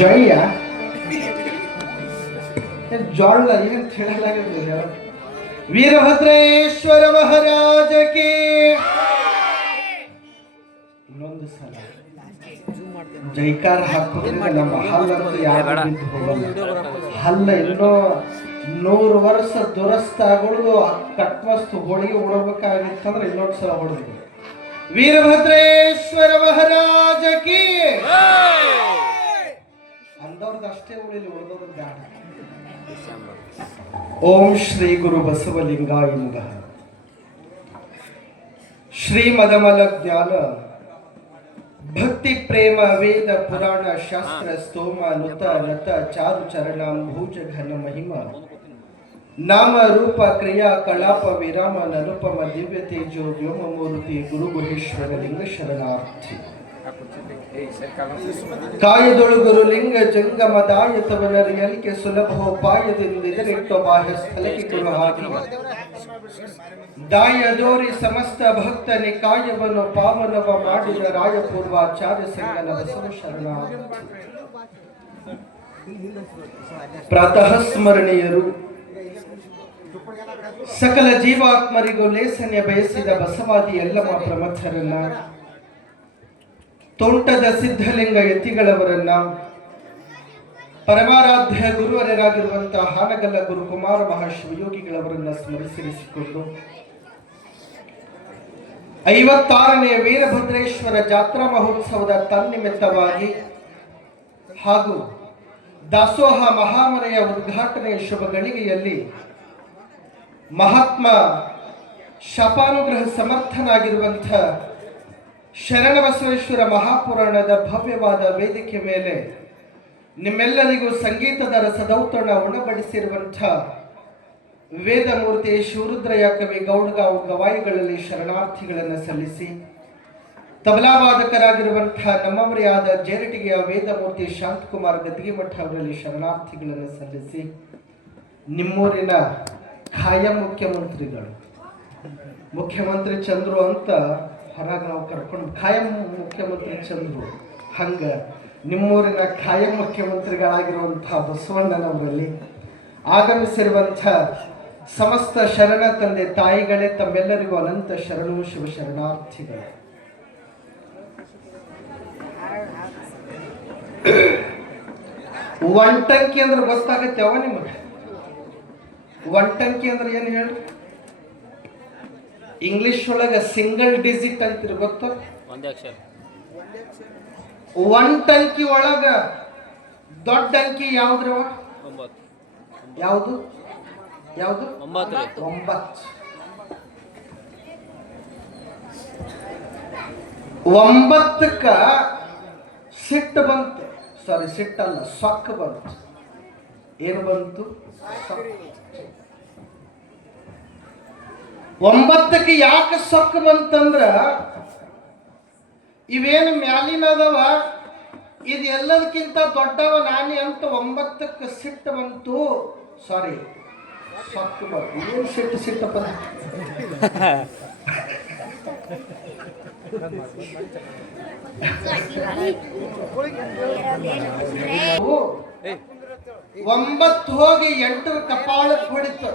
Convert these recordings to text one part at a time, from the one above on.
ಜಯ ಜೋಳ ಏನು ಹೇಳಲಾಗಿಲ್ಲ. ವೀರಭದ್ರೇಶ್ವರ ಮಹಾರಾಜಕ್ಕೆ ಇನ್ನೊಂದು ಸಲ ಜೈಕಾರ ಹಾಕೋದ್ರಿಂದ ನಮ್ಮ ಹಲ್ಲಂತೂ ಯಾರು ಬಿದ್ದು ಹೋಗಲ್ಲ. ಹಲ್ಲ ಇನ್ನೂ 100 ವರ್ಷ ದುರಸ್ತಾಗೊಳ್ದು ಕಟ್ಮಸ್ತು ಹೋಳಿಗೆ ಉಡಬೇಕಾಗಿತ್ತಂದ್ರೆ ಇನ್ನೊಂದು ಸಲ ಹೊಡೆದು. ವೀರಭದ್ರೇಶ್ವರ ಮಹಾರಾಜಕ್ಕೆ ಅಂದವ್ರದ್ದು ಅಷ್ಟೇ ಉಳಿಲಿ, ಉಳಿದವ್ರದ್ದು ಬೇಡ. ಓಂ ಶ್ರೀ ಗುರು ಬಸವಲಿಂಗಾಯ ನಮಃ. ಶ್ರೀಮದಮಲ ಜ್ಞಾನ ಭಕ್ತಿ ಪ್ರೇಮ ವೇದ ಪುರಾಣ ಶಾಸ್ತ್ರ ಸ್ತೋಮ ನುತ ನತ ಚಾರು ಚರಣಾಂಭೂಜ ಘನ ಮಹಿಮ ನಾಮ ರೂಪ ಕ್ರಿಯಾ ಕಲಾಪ ವಿರಾಮ ನನುಪಮ ದಿವ್ಯ ತೇಜೋ ವ್ಯೋಮ ಮೂರ್ತಿ ಗುರು ಗುಹೇಶ್ವರ ಲಿಂಗ ಶರಣಾರ್ಥಿ. ಕಾಯದೊಳು ಗುರು ಲಿಂಗ ಜಂಗಮ ದಾಯತವನರಿಯಲಿಕೆ ಸುಲಭೋಪಾಯದಿಂದ ಇದರಿಟ್ಟು ಬಾಹ್ಯ ಸ್ಥಳಕ್ಕೆ ಗುರು ಹಾಕಿ ದಾಯದೋರಿ ಸಮಸ್ತ ಭಕ್ತ ನಿಕಾಯವನ್ನು ಪಾವನವ ಮಾಡಿದ ರಾಯಪೂರ್ವಾಚಾರ್ಯ ಸಂಗನ ಬಸವ ಶರಣಾರ್ಥಿ. ಪ್ರಾತಃ ಸ್ಮರಣೀಯರು ಸಕಲ ಜೀವಾತ್ಮರಿಗೂ ಲೇಸನ್ಯ ಬಯಸಿದ ಬಸವಾದಿ ಎಲ್ಲಮ್ಮ ಪ್ರಮಥರನ್ನ, ತೋಂಟದ ಸಿದ್ಧಲಿಂಗ ಯತಿಗಳವರನ್ನ, ಪರಮಾರಾಧ್ಯ ಗುರುವರರಾಗಿರುವಂತಹ ಹಾನಗಲ್ಲ ಗುರುಕುಮಾರ ಮಹಾಶಿವಯೋಗಿಗಳವರನ್ನ ಸ್ಮರಿಸಿರಿಸಿಕೊಂಡು 56ನೇ ವೀರಭದ್ರೇಶ್ವರ ಜಾತ್ರಾ ಮಹೋತ್ಸವದ ತನ್ನಿಮಿತ್ತವಾಗಿ ಹಾಗೂ ದಾಸೋಹ ಮಹಾಮನೆಯ ಉದ್ಘಾಟನೆಯ ಶುಭ ಗಳಿಗೆಯಲ್ಲಿ ಮಹಾತ್ಮ ಶಪಾನುಗ್ರಹ ಸಮರ್ಥನಾಗಿರುವಂಥ ಶರಣಬಸವೇಶ್ವರ ಮಹಾಪುರಾಣದ ಭವ್ಯವಾದ ವೇದಿಕೆ ಮೇಲೆ ನಿಮ್ಮೆಲ್ಲರಿಗೂ ಸಂಗೀತದ ರಸದೌತಣ ಉಣಬಡಿಸಿರುವಂಥ ವೇದಮೂರ್ತಿ ಶಿವರುದ್ರಯ್ಯ ಕವಿ ಗೌಡ್ಗಾಂವ್ ಗವಾಯಿಗಳಲ್ಲಿ ಶರಣಾರ್ಥಿಗಳನ್ನು ಸಲ್ಲಿಸಿ, ತಬಲಾವಾದಕರಾಗಿರುವಂಥ ನಮ್ಮವರೇ ಆದ ಜೇರಟಿಗೆಯ ವೇದಮೂರ್ತಿ ಶಾಂತಕುಮಾರ್ ಗದ್ಗಿಮಠ ಅವರಲ್ಲಿ ಶರಣಾರ್ಥಿಗಳನ್ನು ಸಲ್ಲಿಸಿ, ನಿಮ್ಮೂರಿನ ಖಾಯಂ ಮುಖ್ಯಮಂತ್ರಿಗಳು, ಮುಖ್ಯಮಂತ್ರಿ ಚಂದ್ರು ಅಂತ ಹೊರಗೆ ನಾವು ಕರ್ಕೊಂಡು ಖಾಯಂ ಮುಖ್ಯಮಂತ್ರಿ ಚಂದ್ರು, ಹಂಗ ನಿಮ್ಮೂರಿನ ಖಾಯಂ ಮುಖ್ಯಮಂತ್ರಿಗಳಾಗಿರುವಂತಹ ಬಸವಣ್ಣನವರಲ್ಲಿ ಆಗಮಿಸಿರುವಂಥ ಸಮಸ್ತ ಶರಣ ತಂದೆ ತಾಯಿಗಳೇ ತಮ್ಮೆಲ್ಲರಿಗೂ ಅನಂತ ಶರಣು ಶಿವ ಶರಣಾರ್ಥಿಗಳು. ಒಂಟಂಕಿ ಅಂದ್ರೆ ಗೊತ್ತಾಗತ್ತೆ ಅವ ನಿಮಗೆ? ಒಂಟಂಕಿ ಅಂದ್ರೆ ಏನು ಹೇಳಿ? ಇಂಗ್ಲಿಷ್ ಒಳಗ ಸಿಂಗಲ್ ಡಿಜಿಟ್ ಅಂತೀರಿ, ಗೊತ್ತ? ಒಂಟಂಕಿ ಒಳಗ ದೊಡ್ಡ ಅಂಕಿ ಯಾವ್ದ್ರವ? ಯಾವುದು ಯಾವುದು? 9. 9ಕ್ಕ ಸಿಟ್ಟು ಬಂತು. ಸಾರಿ, ಸಿಟ್ಟಲ್ಲ, ಸೊಕ್ಕ ಬಂತು. ಏನು ಬಂತು? 9ಕ್ಕೆ ಯಾಕೆ ಸೊಕ್ಕ ಬಂತಂದ್ರ, ಇವೇನು ಮ್ಯಾಲಿನದವ ಇದು ಎಲ್ಲದಕ್ಕಿಂತ ದೊಡ್ಡವ ನಾನೇ ಅಂತ 9ಕ್ಕೆ ಸಿಟ್ಟು ಬಂತು. ಸಾರಿ, ಸೊಕ್ಕ ಬಂತು. ಏನು ಸಿಟ್ಟಪ್ಪ? ಒಂಬತ್ತು ಹೋಗಿ 8 ಕಪಾಳಕ್ಕೆ ಹೊಡಿತು.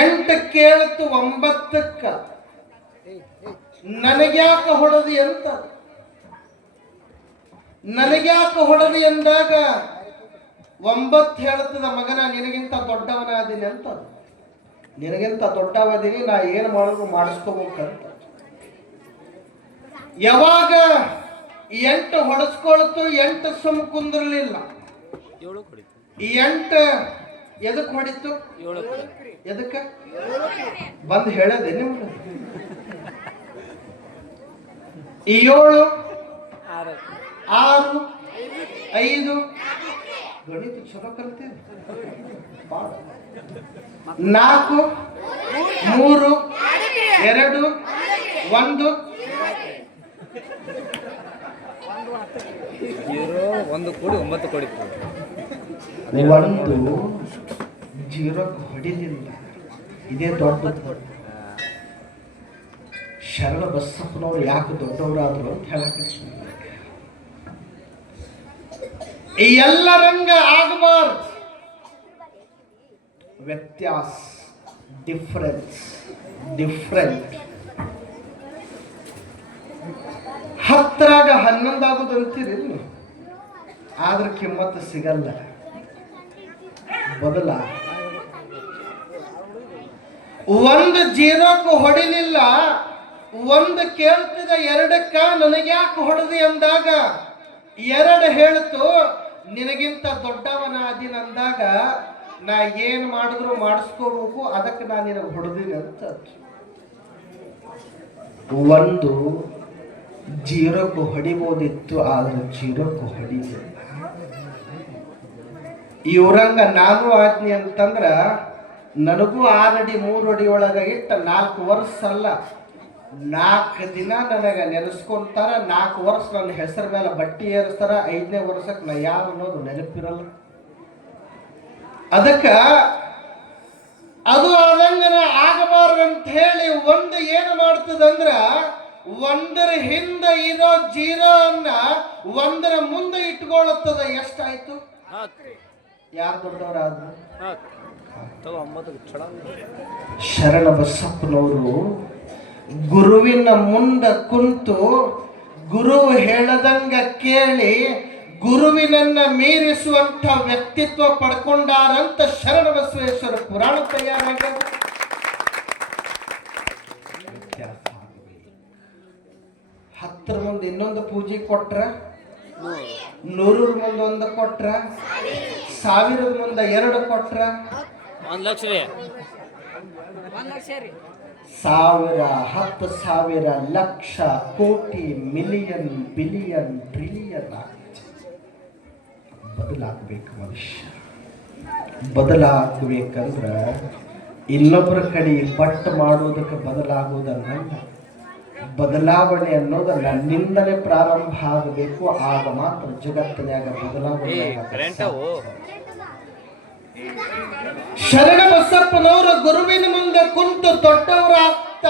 8 ಕೇಳಿತು 9ಕ್ಕ, ನನಗ್ಯಾಕ ಹೊಡೆದಿ ಅಂತ. ನನಗ್ಯಾಕ ಹೊಡೆದಿ ಎಂದಾಗ 9 ಹೇಳ್ತದ, ಮಗನ ನಿನಗಿಂತ ದೊಡ್ಡವನಾದೀನಿ ಅಂತ. ನಿನಗಿಂತ ದೊಡ್ಡವದೀನಿ, ನಾ ಏನು ಮಾಡಿದ್ರು ಮಾಡಿಸ್ಕೋಬೇಕಂತ. ಯಾವಾಗ 8 ಹೊಡೆಸ್ಕೊಳ್ತು, 8 ಸುಮ್ ಕುಂದಿರ್ಲಿಲ್ಲ. 8 ಎದಕ್ ಹೊಡಿತು? ಎದಕ್ಕ ಬಂದು ಹೇಳದೆ ನಿಮ್ಗೆ? 7 6 5 ಗಣಿತ ಚಲೋ ಕಲ್ತೀವಿ. 4 3 2 1 1 ಕೂಡಿ 9 ಕೊಡಿತು. 1 0ಕ್ಕೆ ಹೊಡಿಲಿಲ್ಲ. ಇದೇ ದೊಡ್ಡದು. ಶರಣ ಬಸಪ್ಪನವ್ರು ಯಾಕೆ ದೊಡ್ಡವರಾದ್ರು ಅಂತ ಹೇಳಕ್ಕೆ ಎಲ್ಲರಂಗ ಆಗಬಾರ್ದು. ವ್ಯತ್ಯಾಸ, ಡಿಫರೆನ್ಸ್, ಡಿಫ್ರೆಂಟ್. 10ರಾಗ 11 ಆಗುದಂತೀರಿ, ಆದ್ರೆ ಕಿಮ್ಮತ್ತು ಸಿಗಲ್ಲ. ಬದಲ ಒಂದು ಜೀರೋಕ್ಕೂ ಹೊಡಿಲಿಲ್ಲ, ಒಂದು ಕೇಳ್ತಿದ 2ಕ್ಕ ನನಗ್ಯಾಕೆ ಹೊಡೆದಿ ಅಂದಾಗ 2 ಹೇಳ್ತು ನಿನಗಿಂತ ದೊಡ್ಡವನ ಅದಿನ ಅಂದಾಗ ನಾ ಏನ್ ಮಾಡಿದ್ರು ಮಾಡಿಸ್ಕೋಬೇಕು, ಅದಕ್ಕೆ ನಾನು ನಿನಗೆ ಹೊಡೆದಿನಿ ಅಂತ. ಒಂದು ಜೀರೋಕ್ಕೂ ಹೊಡಿಬೋದಿತ್ತು, ಆದ್ರೆ ಜೀರೋಕ್ಕೂ ಹೊಡಿಲಿಲ್ಲ. ಇವ್ರಂಗ ನಾನು ಆಜ್ಞೆ ಅಂತಂದ್ರ ನನಗೂ 6 ಅಡಿ 3 ಅಡಿ ಒಳಗೆ ಇಟ್ಟ 4 ವರ್ಷ ಅಲ್ಲ 4 ದಿನ ನನಗೆ ನೆನೆಸ್ಕೊಂತಾರ. 4 ವರ್ಷ ನನ್ನ ಹೆಸರ ಮೇಲೆ ಬಟ್ಟಿ ಏರಿಸ್ತಾರ. 5ನೇ ವರ್ಷಕ್ಕೆ ನಾ ಯಾರು ಅನ್ನೋದು ನೆನಪಿರಲ್ಲ. ಅದಕ್ಕ ಅದು ಆದಂಗನ ಆಗಬಾರ್ದಂತ ಹೇಳಿ ಒಂದು ಏನು ಮಾಡ್ತದಂದ್ರ, 1ರ ಹಿಂದೆ ಇರೋ ಜೀರೋ ಅನ್ನ 1ರ ಮುಂದೆ ಇಟ್ಕೊಳ್ಳುತ್ತದೆ. ಎಷ್ಟಾಯ್ತು? ಯಾರು ದೊಡ್ಡವರಾದ್ರು? ಶರಣ ಬಸಪ್ಪನವರು ಗುರುವಿನ ಮುಂದೆ ಕುಂತು ಗುರು ಹೇಳದಂಗ ಕೇಳಿ ಗುರುವಿನನ್ನ ಮೀರಿಸುವಂತ ವ್ಯಕ್ತಿತ್ವ ಪಡ್ಕೊಂಡಾರಂತ ಶರಣ ಬಸವೇಶ್ವರ ಪುರಾಣ ತಯಾರಾಗ್ಯದ. 10ರ ಮುಂದೆ ಇನ್ನೊಂದು ಪೂಜೆ ಕೊಟ್ರ, 100ರ ಮುಂದೆ 1 ಕೊಟ್ರ, 1000ರ ಮುಂದೆ 2 ಕೊಟ್ರ, 1 ಲಕ್ಷ ರೀ, 1000 10,000 ಲಕ್ಷ ಕೋಟಿ ಮಿಲಿಯನ್ ಬಿಲಿಯನ್ ಟ್ರಿಲಿಯನ್ ಬದಲಾಗಬೇಕು. ಮನುಷ್ಯ ಬದಲಾಗಬೇಕಂದ್ರ ಇನ್ನೊಬ್ಬರ ಕಡೆ ಬಟ್ ಮಾಡೋದಕ್ಕೆ ಬದಲಾಗೋದಲ್ಲ, ಬದಲಾವಣೆ ಅನ್ನೋದು ನನ್ನಿಂದಲೇ ಪ್ರಾರಂಭ ಆಗಬೇಕು. ಆಗ ಮಾತ್ರ ಜಗತ್ತಿನಾಗ ಬದಲಾವಣೆ. ಶರಣ ಬಸಪ್ಪನವರು ಗುರುವಿನ ಮುಂದೆ ಕುಂತು ದೊಡ್ಡವರಾಗ್ತ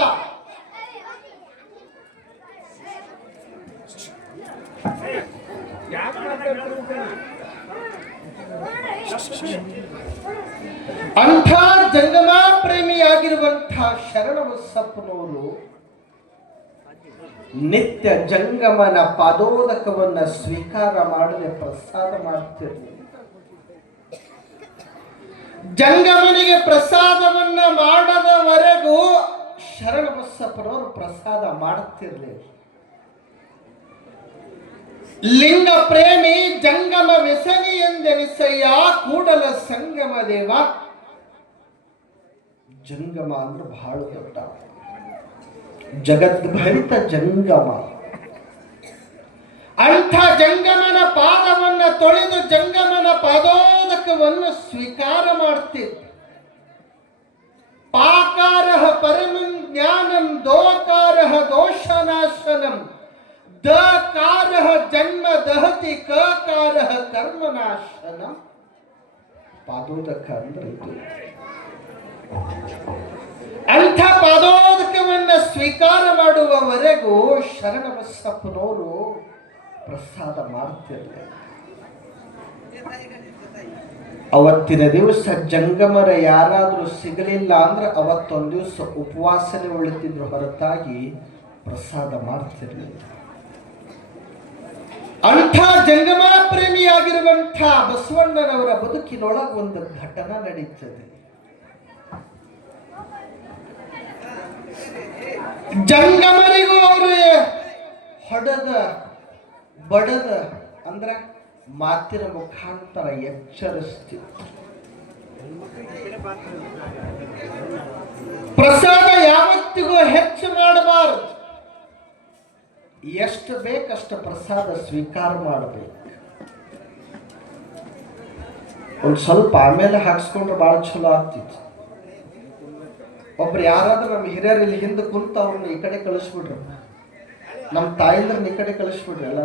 ಅಂಥ ಜಂಗಮ ಪ್ರೇಮಿಯಾಗಿರುವಂತಹ ಶರಣ ಬಸಪ್ಪನವರು ನಿತ್ಯ ಜಂಗಮನ ಪಾದೋದಕವನ್ನ ಸ್ವೀಕಾರ ಮಾಡದೆ ಪ್ರಸಾದ ಮಾಡ್ತಿರ್ಲಿ. ಜಂಗಮನಿಗೆ ಪ್ರಸಾದವನ್ನ ಮಾಡದವರೆಗೂ ಶರಣ ಬಸಪ್ಪನವರು ಪ್ರಸಾದ ಮಾಡುತ್ತಿರಲಿಲ್ಲ. ಲಿಂಗ ಪ್ರೇಮಿ ಜಂಗಮ ವ್ಯಸನಿ ಎಂದೆನಿಸಯ್ಯ ಕೂಡಲ ಸಂಗಮ ದೇವ. ಜಂಗಮ ಅಂದ್ರೆ ಬಹಳ ದೊಡ್ಡ ಜಗದ್ಭರಿತ ಜಂಗಮ. ಅಂಥ ಜಂಗಮನ ಪಾದವನ್ನ ತೊಳೆದು ಜಂಗಮನ ಪಾದೋದಕವನ್ನು ಸ್ವೀಕಾರ ಮಾಡ್ತಿದ್ದ. ಪಾಕಾರ ಪರಮಂ ಜ್ಞಾನಂ ದೋಕಾರ ದೋಷನಾಶನಂ ದಕಾರ ಜನ್ಮ ದಹತಿ ಕಕಾರ ಕರ್ಮನಾಶನಂ. ಪಾದೋದಕ ಅಂದ್ರೆ ಇದು. ಅಂಥ ಪಾದೋದಕವನ್ನ ಸ್ವೀಕಾರ ಮಾಡುವವರೆಗೂ ಶರಣ ಬಸಪ್ಪನವರು ಪ್ರಸಾದ ಮಾಡ್ತಿರ್ಲಿಲ್ಲ. ಅವತ್ತಿನ ದಿವಸ ಜಂಗಮರ ಯಾರಾದ್ರೂ ಸಿಗಲಿಲ್ಲ ಅಂದ್ರೆ ಅವತ್ತೊಂದು ದಿವಸ ಉಪವಾಸನೆ ಉಳಿತಿದ್ರು ಹೊರತಾಗಿ ಪ್ರಸಾದ ಮಾಡ್ತಿರ್ಲಿಲ್ಲ. ಅಂಥ ಜಂಗಮ ಪ್ರೇಮಿಯಾಗಿರುವಂಥ ಬಸವಣ್ಣನವರ ಬದುಕಿನೊಳಗೆ ಒಂದು ಘಟನಾ ನಡೀತದೆ. ಜಂಗಮರಿಗೂ ಅವರು ಹೊಡೆದ ಬಡದ ಅಂದ್ರ ಮಾತಿನ ಮುಖಾಂತರ ಎಚ್ಚರಿಸ್ತಿತ್ತು. ಪ್ರಸಾದ ಯಾವತ್ತಿಗೂ ಹೆಚ್ಚು ಮಾಡಬಾರದು. ಎಷ್ಟು ಬೇಕಷ್ಟು ಪ್ರಸಾದ ಸ್ವೀಕಾರ ಮಾಡಬೇಕು. ಒಂದು ಸ್ವಲ್ಪ ಆಮೇಲೆ ಹಾಕ್ಸ್ಕೊಂಡ್ರೆ ಬಹಳ ಚಲೋ ಆಗ್ತಿತ್ತು. ಒಬ್ರು ಯಾರಾದ್ರೂ ನಮ್ಮ ಹಿರಿಯರು ಇಲ್ಲಿ ಹಿಂದೆ ಕುಂತ ಅವ್ರನ್ನ ಈ ಕಡೆ ಕಳಿಸ್ಬಿಡ್ರಿ, ನಮ್ಮ ತಾಯಿಂದ್ರನ್ನ ಈ ಕಡೆ ಕಳಿಸ್ಬಿಡ್ರಿ ಎಲ್ಲ.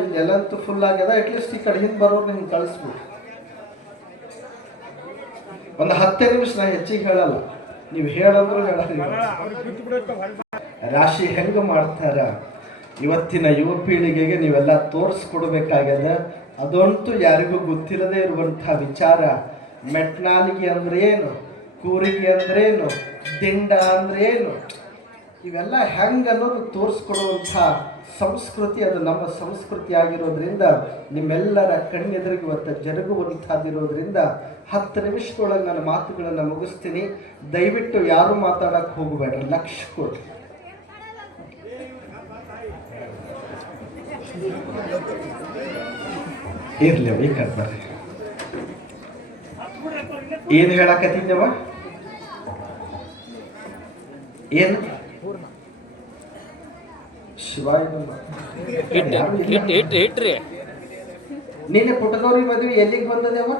ಇಲ್ಲಿ ಎಲ್ಲಂತೂ ಫುಲ್ ಆಗ್ಯದ, ಅಟ್ಲೀಸ್ಟ್ ಈ ಕಡೆ ಹಿಂದೆ ಬರೋರ್ನ ಹಿಂಗೆ ಕಳಿಸ್ಬಿಡ್ರಿ. ಒಂದು 10 ನಿಮಿಷ ನಾ ಹೆಚ್ಚಿಗೆ ಹೇಳಲ್ಲ, ನೀವು ಹೇಳಂದ್ರೂ ಹೇಳಲ್ಲ. ರಾಶಿ ಹೆಂಗ ಮಾಡ್ತಾರ, ಇವತ್ತಿನ ಯುವ ಪೀಳಿಗೆಗೆ ನೀವೆಲ್ಲ ತೋರಿಸ್ಕೊಡ್ಬೇಕಾಗ್ಯದ. ಅದಂತೂ ಯಾರಿಗೂ ಗೊತ್ತಿಲ್ಲದೆ ಇರುವಂಥ ವಿಚಾರ. ಮೆಟ್ನಾಲಿಗೆ ಅಂದ್ರೆ ಏನು, ಕೂರಿಗೆ ಅಂದ್ರೆ ಏನು, ದಿಂಡ ಅಂದ್ರೆ ಏನು, ಇವೆಲ್ಲ ಹೆಂಗೆ ಅನ್ನೋದು ತೋರಿಸ್ಕೊಡುವಂಥ ಸಂಸ್ಕೃತಿ, ಅದು ನಮ್ಮ ಸಂಸ್ಕೃತಿ ಆಗಿರೋದ್ರಿಂದ ನಿಮ್ಮೆಲ್ಲರ ಕಣ್ಣೆದುರಿಗೆ ಇವತ್ತು ಜರುಗುವಂಥದ್ದಿರೋದ್ರಿಂದ 10 ನಿಮಿಷದೊಳಗೆ ನನ್ನ ಮಾತುಗಳನ್ನು ಮುಗಿಸ್ತೀನಿ. ದಯವಿಟ್ಟು ಯಾರು ಮಾತಾಡಕ್ಕೆ ಹೋಗಬೇಡ್ರಿ, ಲಕ್ಷ ಕೊಡ್ರಿ. ಇರ್ಲಿ ಈ ಕರ್ತಾರೆ. ಏನು ಹೇಳಕತ್ತಿದ್ದವ, ಏನು ಶಿವಾಯ ಇಟ್ರಿ ನೀನೆ ಪುಟ್ಟಗೌರಿ ಮದುವೆ ಎಲ್ಲಿಗೆ ಬಂದದೇವ?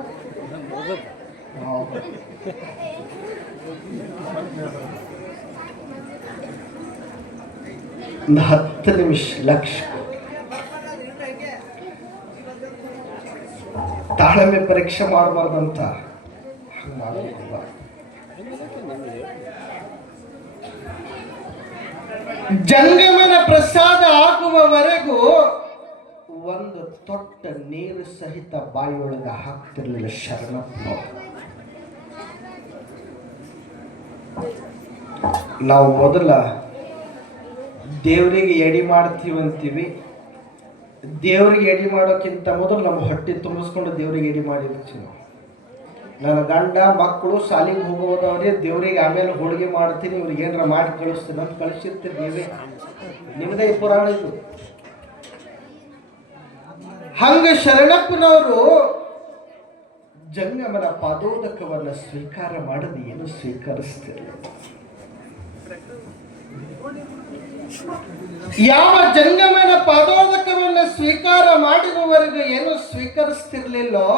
ಒಂದು 10 ನಿಮಿಷ ಲಕ್ಷ ತಾಳ್ಮೆ ಪರೀಕ್ಷೆ ಮಾಡಬಾರ್ದಂತ ಜಂಗಮನ ಪ್ರಸಾದ ಆಗುವವರೆಗೂ ಒಂದು ತೊಟ್ಟ ನೀರು ಸಹಿತ ಬಾಯಿಯೊಳಗೆ ಹಾಕ್ತಿರ್ಲಿಲ್ಲ ಶರಣಪ್ಪ. ನಾವು ಮೊದಲ ದೇವರಿಗೆ ಎಡಿ ಮಾಡ್ತೀವಂತೀವಿ. ದೇವರಿಗೆ ಎಡಿ ಮಾಡೋಕ್ಕಿಂತ ಮೊದಲು ನಮ್ಮ ಹೊಟ್ಟೆ ತುಂಬಿಸ್ಕೊಂಡು ದೇವರಿಗೆ ಎಡಿ ಮಾಡಿರ್ತೀವಿ ನಾವು. ನನ್ನ ಗಂಡ ಮಕ್ಕಳು ಶಾಲೆಗೆ ಹೋಗೋದವ್ರೆ, ದೇವರಿಗೆ ಆಮೇಲೆ ಹೋಳಿಗೆ ಮಾಡ್ತೀನಿ, ಇವ್ರಿಗೆ ಏನಾರ ಮಾಡಿ ಕಳಿಸ್ತೀನಿ ಅಂತ ಕಳಿಸಿರ್ತೀರಿ ನೀವೇ. ನಿಮ್ಮದೇ ಈ ಪುರಾಣ ಇದು. ಹಂಗ ಶರಣಪ್ಪನವರು ಜಂಗಮನ ಪಾದೋದಕವನ್ನು ಸ್ವೀಕಾರ ಮಾಡದೆ ಏನು ಸ್ವೀಕರಿಸ್ತಿರಲಿಲ್ಲ. ಯಾವ ಜಂಗಮನ ಪಾದೋದಕವನ್ನು ಸ್ವೀಕಾರ ಮಾಡಿದವರೆಗೂ ಏನು ಸ್ವೀಕರಿಸ್ತಿರ್ಲಿಲ್ಲೋ,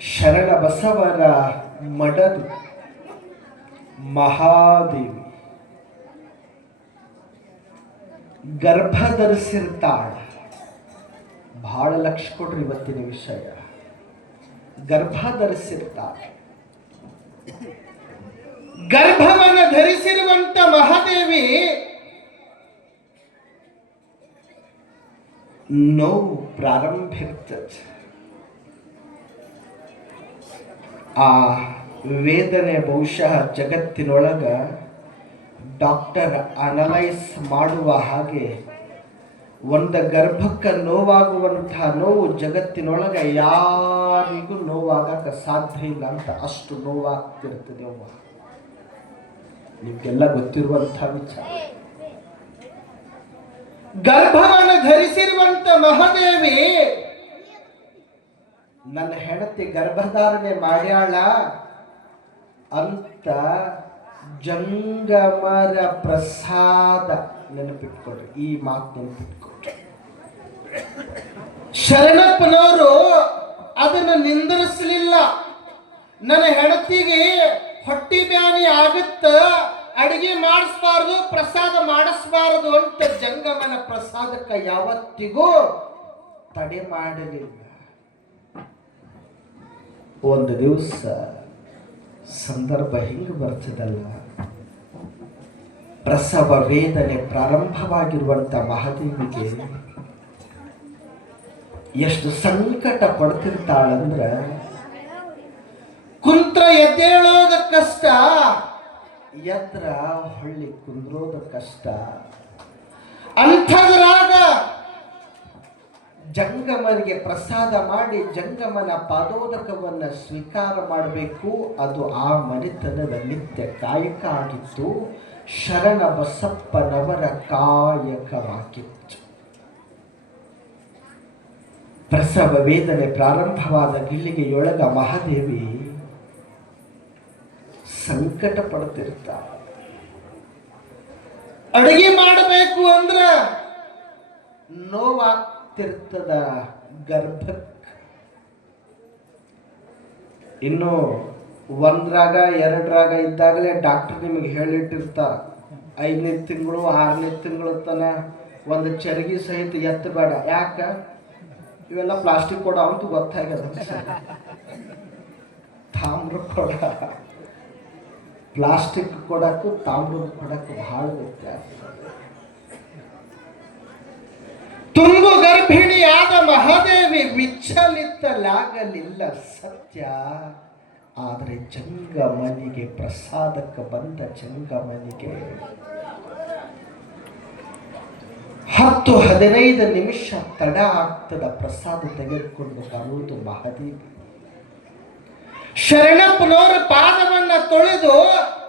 ಶರಣ ಬಸವರ ಮಡದು ಮಹಾದೇವಿ ಗರ್ಭ ಧರಿಸಿರ್ತಾಳ. ಬಹಳ ಲಕ್ಷ ಕೊಡ್ರಿ ಇವತ್ತಿನ ವಿಷಯ. ಗರ್ಭ ಧರಿಸಿರ್ತಾಳ. ಗರ್ಭವನ್ನು ಧರಿಸಿರುವಂತ ಮಹಾದೇವಿ ನೋವು ಪ್ರಾರಂಭ ಇರ್ತದೆ. ಆ ವೇದನೆ ಬಹುಶಃ ಜಗತ್ತಿನೊಳಗ ಡಾಕ್ಟರ್ ಅನಲೈಸ್ ಮಾಡುವ ಹಾಗೆ ಒಂದು ಗರ್ಭಕ್ಕೆ ನೋವಾಗುವಂತಹ ನೋವು ಜಗತ್ತಿನೊಳಗೆ ಯಾರಿಗೂ ನೋವಾಗಕ್ಕೆ ಸಾಧ್ಯ ಇಲ್ಲ ಅಂತ ಅಷ್ಟು ನೋವಾಗ್ತಿರ್ತದೆ. ಅವ್ವ ನಿಮ್ಗೆಲ್ಲ ಗೊತ್ತಿರುವಂತಹ ವಿಚಾರ. ಗರ್ಭವನ್ನು ಧರಿಸಿರುವಂತ ಮಹಾದೇವಿ ನನ್ನ ಹೆಂಡತಿ ಗರ್ಭಧಾರಣೆ ಮಾಡ್ಯಾಳ ಅಂತ ಜಂಗಮರ ಪ್ರಸಾದ ನೆನಪಿಟ್ಕೊಡ್ರಿ. ಈ ಮಾತು ನೆನಪಿಟ್ಕೊಡ್ರಿ. ಶರಣಪ್ಪನವರು ಅದನ್ನು ನಿಂದಿರಿಸಲಿಲ್ಲ. ನನ್ನ ಹೆಂಡತಿಗೆ ಹೊಟ್ಟಿ ಬ್ಯಾನಿ ಆಗುತ್ತ, ಅಡಿಗೆ ಮಾಡಿಸ್ಬಾರ್ದು, ಪ್ರಸಾದ ಮಾಡಿಸ್ಬಾರದು ಅಂತ ಜಂಗಮನ ಪ್ರಸಾದಕ್ಕೆ ಯಾವತ್ತಿಗೂ ತಡೆ ಮಾಡಲಿಲ್ಲ. ಒಂದು ದಿವಸ ಸಂದರ್ಭ ಹಿಂಗೆ ಬರ್ತದಲ್ಲ, ಪ್ರಸವ ವೇದನೆ ಪ್ರಾರಂಭವಾಗಿರುವಂತ ಮಹಾದೇವಿಗೆ ಎಷ್ಟು ಸಂಕಟ ಪಡ್ತಿರ್ತಾಳಂದ್ರ, ಕುಂತ್ರ ಎದ್ದೇಳೋದ ಕಷ್ಟ, ಎದ್ರ ಹೊಳ್ಳಿ ಕುಂದ್ರೋದ ಕಷ್ಟ. ಅಂಥದ್ರಾಗ ಜಂಗಮನಿಗೆ ಪ್ರಸಾದ ಮಾಡಿ ಜಂಗಮನ ಪಾದೋದಕವನ್ನು ಸ್ವೀಕಾರ ಮಾಡಬೇಕು. ಅದು ಆ ಮನೆತನದ ನಿತ್ಯ ಕಾಯಕ ಆಗಿತ್ತು. ಶರಣ ಬಸಪ್ಪನವರ ಕಾಯಕವಾಗಿತ್ತು. ಪ್ರಸವ ವೇದನೆ ಪ್ರಾರಂಭವಾದ ಗಿಳಿಗೆಯೊಳಗ ಮಹಾದೇವಿ ಸಂಕಟ ಪಡ್ತಿರ್ತಾಳೆ. ಅಡಿಗೆ ಮಾಡಬೇಕು ಅಂದ್ರ ನೋವಾಗ್ತಿರ್ತದ ಗರ್ಭಕ್ಕೆ. ಇನ್ನು 1ರಾಗ 2ರಾಗ ಇದ್ದಾಗಲೇ ಡಾಕ್ಟರ್ ನಿಮಗೆ ಹೇಳಿಟ್ಟಿರ್ತಾರ, 5ನೇ ತಿಂಗಳು 6ನೇ ತಿಂಗಳು ತನ ಒಂದು ಚರಗಿ ಸಹಿತ ಎತ್ತಬೇಡ. ಯಾಕ? ಇವೆಲ್ಲ ಪ್ಲಾಸ್ಟಿಕ್ ಕೊಡ ಅಂತೂ ಗೊತ್ತಾಗ್ಯದ. ತಾಮ್ರ ಕೊಡ ಪ್ಲಾಸ್ಟಿಕ್ ಕೊಡಕ್ಕೂ ತಾಮ್ರದ ಕೊಡಕ್ಕೂ ಬಹಳ ವ್ಯತ್ಯಾಸ. ತುಂಬು ಗರ್ಭಿಣಿಯಾದ ಮಹಾದೇವಿ ವಿಚಲಿತಲಾಗಲಿಲ್ಲ ಸತ್ಯ. ಆದರೆ ಜಂಗಮನಿಗೆ ಪ್ರಸಾದಕ್ಕೆ ಬಂದ ಜಂಗಮನಿಗೆ 10-15 ನಿಮಿಷ ತಡ ಆಗ್ತದ ಪ್ರಸಾದ ತೆಗೆದುಕೊಂಡು ಬರುವುದು ಮಹಾದೇವಿ. ಶರಣಪ್ಪನವರ ಪಾದವನ್ನ ತೊಳೆದು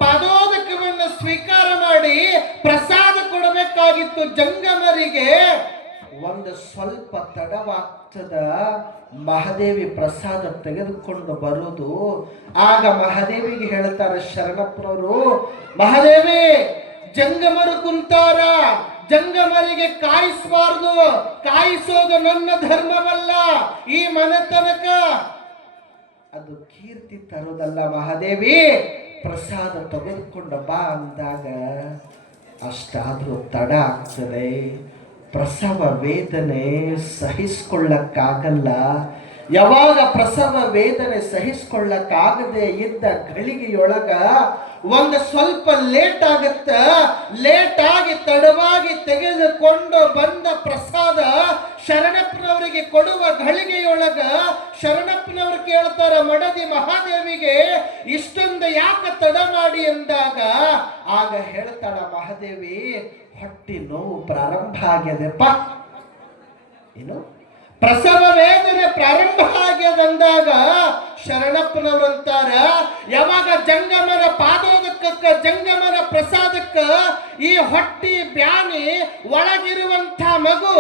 ಪಾದೋದಕವನ್ನು ಸ್ವೀಕಾರ ಮಾಡಿ ಪ್ರಸಾದ ಕೊಡಬೇಕಾಗಿತ್ತು ಜಂಗಮರಿಗೆ. ಒಂದು ಸ್ವಲ್ಪ ತಡವಾಗ್ತದ ಮಹಾದೇವಿ ಪ್ರಸಾದ ತೆಗೆದುಕೊಂಡು ಬರುವುದು. ಆಗ ಮಹಾದೇವಿಗೆ ಹೇಳ್ತಾರೆ ಶರಣಪ್ಪನವರು, ಮಹಾದೇವಿ ಜಂಗಮರು ಕುಂತಾರ, ಜಂಗಮರಿಗೆ ಕಾಯಿಸಬಾರ್ದು, ಕಾಯಿಸೋದು ನನ್ನ ಧರ್ಮವಲ್ಲ, ಈ ಮನೆತನಕ ಅದು ಕೀರ್ತಿ ತರೋದಲ್ಲ. ಮಹಾದೇವಿ ಪ್ರಸಾದ ತೆಗೆದುಕೊಂಡು ಬಾ ಅಂದಾಗ ಅಷ್ಟಾದ್ರೂ ತಡ ಆಗ್ತದೆ. ಪ್ರಸವ ವೇದನೆ ಸಹಿಸಿಕೊಳ್ಳಕ್ಕಾಗಲ್ಲ. ಯಾವಾಗ ಪ್ರಸವ ವೇದನೆ ಸಹಿಸಿಕೊಳ್ಳಕ್ಕಾಗದೆ ಇದ್ದ ಗಳಿಗೆಯೊಳಗ ಒಂದು ಸ್ವಲ್ಪ ಲೇಟ್ ಆಗತ್ತ. ಲೇಟ್ ಆಗಿ ತಡವಾಗಿ ತೆಗೆದುಕೊಂಡು ಬಂದ ಪ್ರಸಾದ ಶರಣಪ್ಪನವರಿಗೆ ಕೊಡುವ ಗಳಿಗೆಯೊಳಗ ಶರಣಪ್ಪನವರು ಕೇಳ್ತಾರ ಮಡದಿ ಮಹಾದೇವಿಗೆ, ಇಷ್ಟೊಂದು ಯಾಕೆ ತಡ ಮಾಡಿ ಅಂದಾಗ ಆಗ ಹೇಳ್ತಾಳ ಮಹಾದೇವಿ, ಹೊಟ್ಟಿ ನೋವು ಪ್ರಾರಂಭ ಆಗ್ಯದಪ್ಪ. ಏನು ಪ್ರಸವ ವೇದನೆ ಪ್ರಾರಂಭ ಆಗ್ಯದಂದಾಗ ಶರಣಪ್ಪನವರಂತಾರ, ಯಾವಾಗ ಜಂಗಮನ ಪಾದೋದಕ್ಕ ಜಂಗಮನ ಪ್ರಸಾದಕ್ಕ ಈ ಹೊಟ್ಟಿ ಬ್ಯಾನಿ ಒಳಗಿರುವಂಥ ಮಗು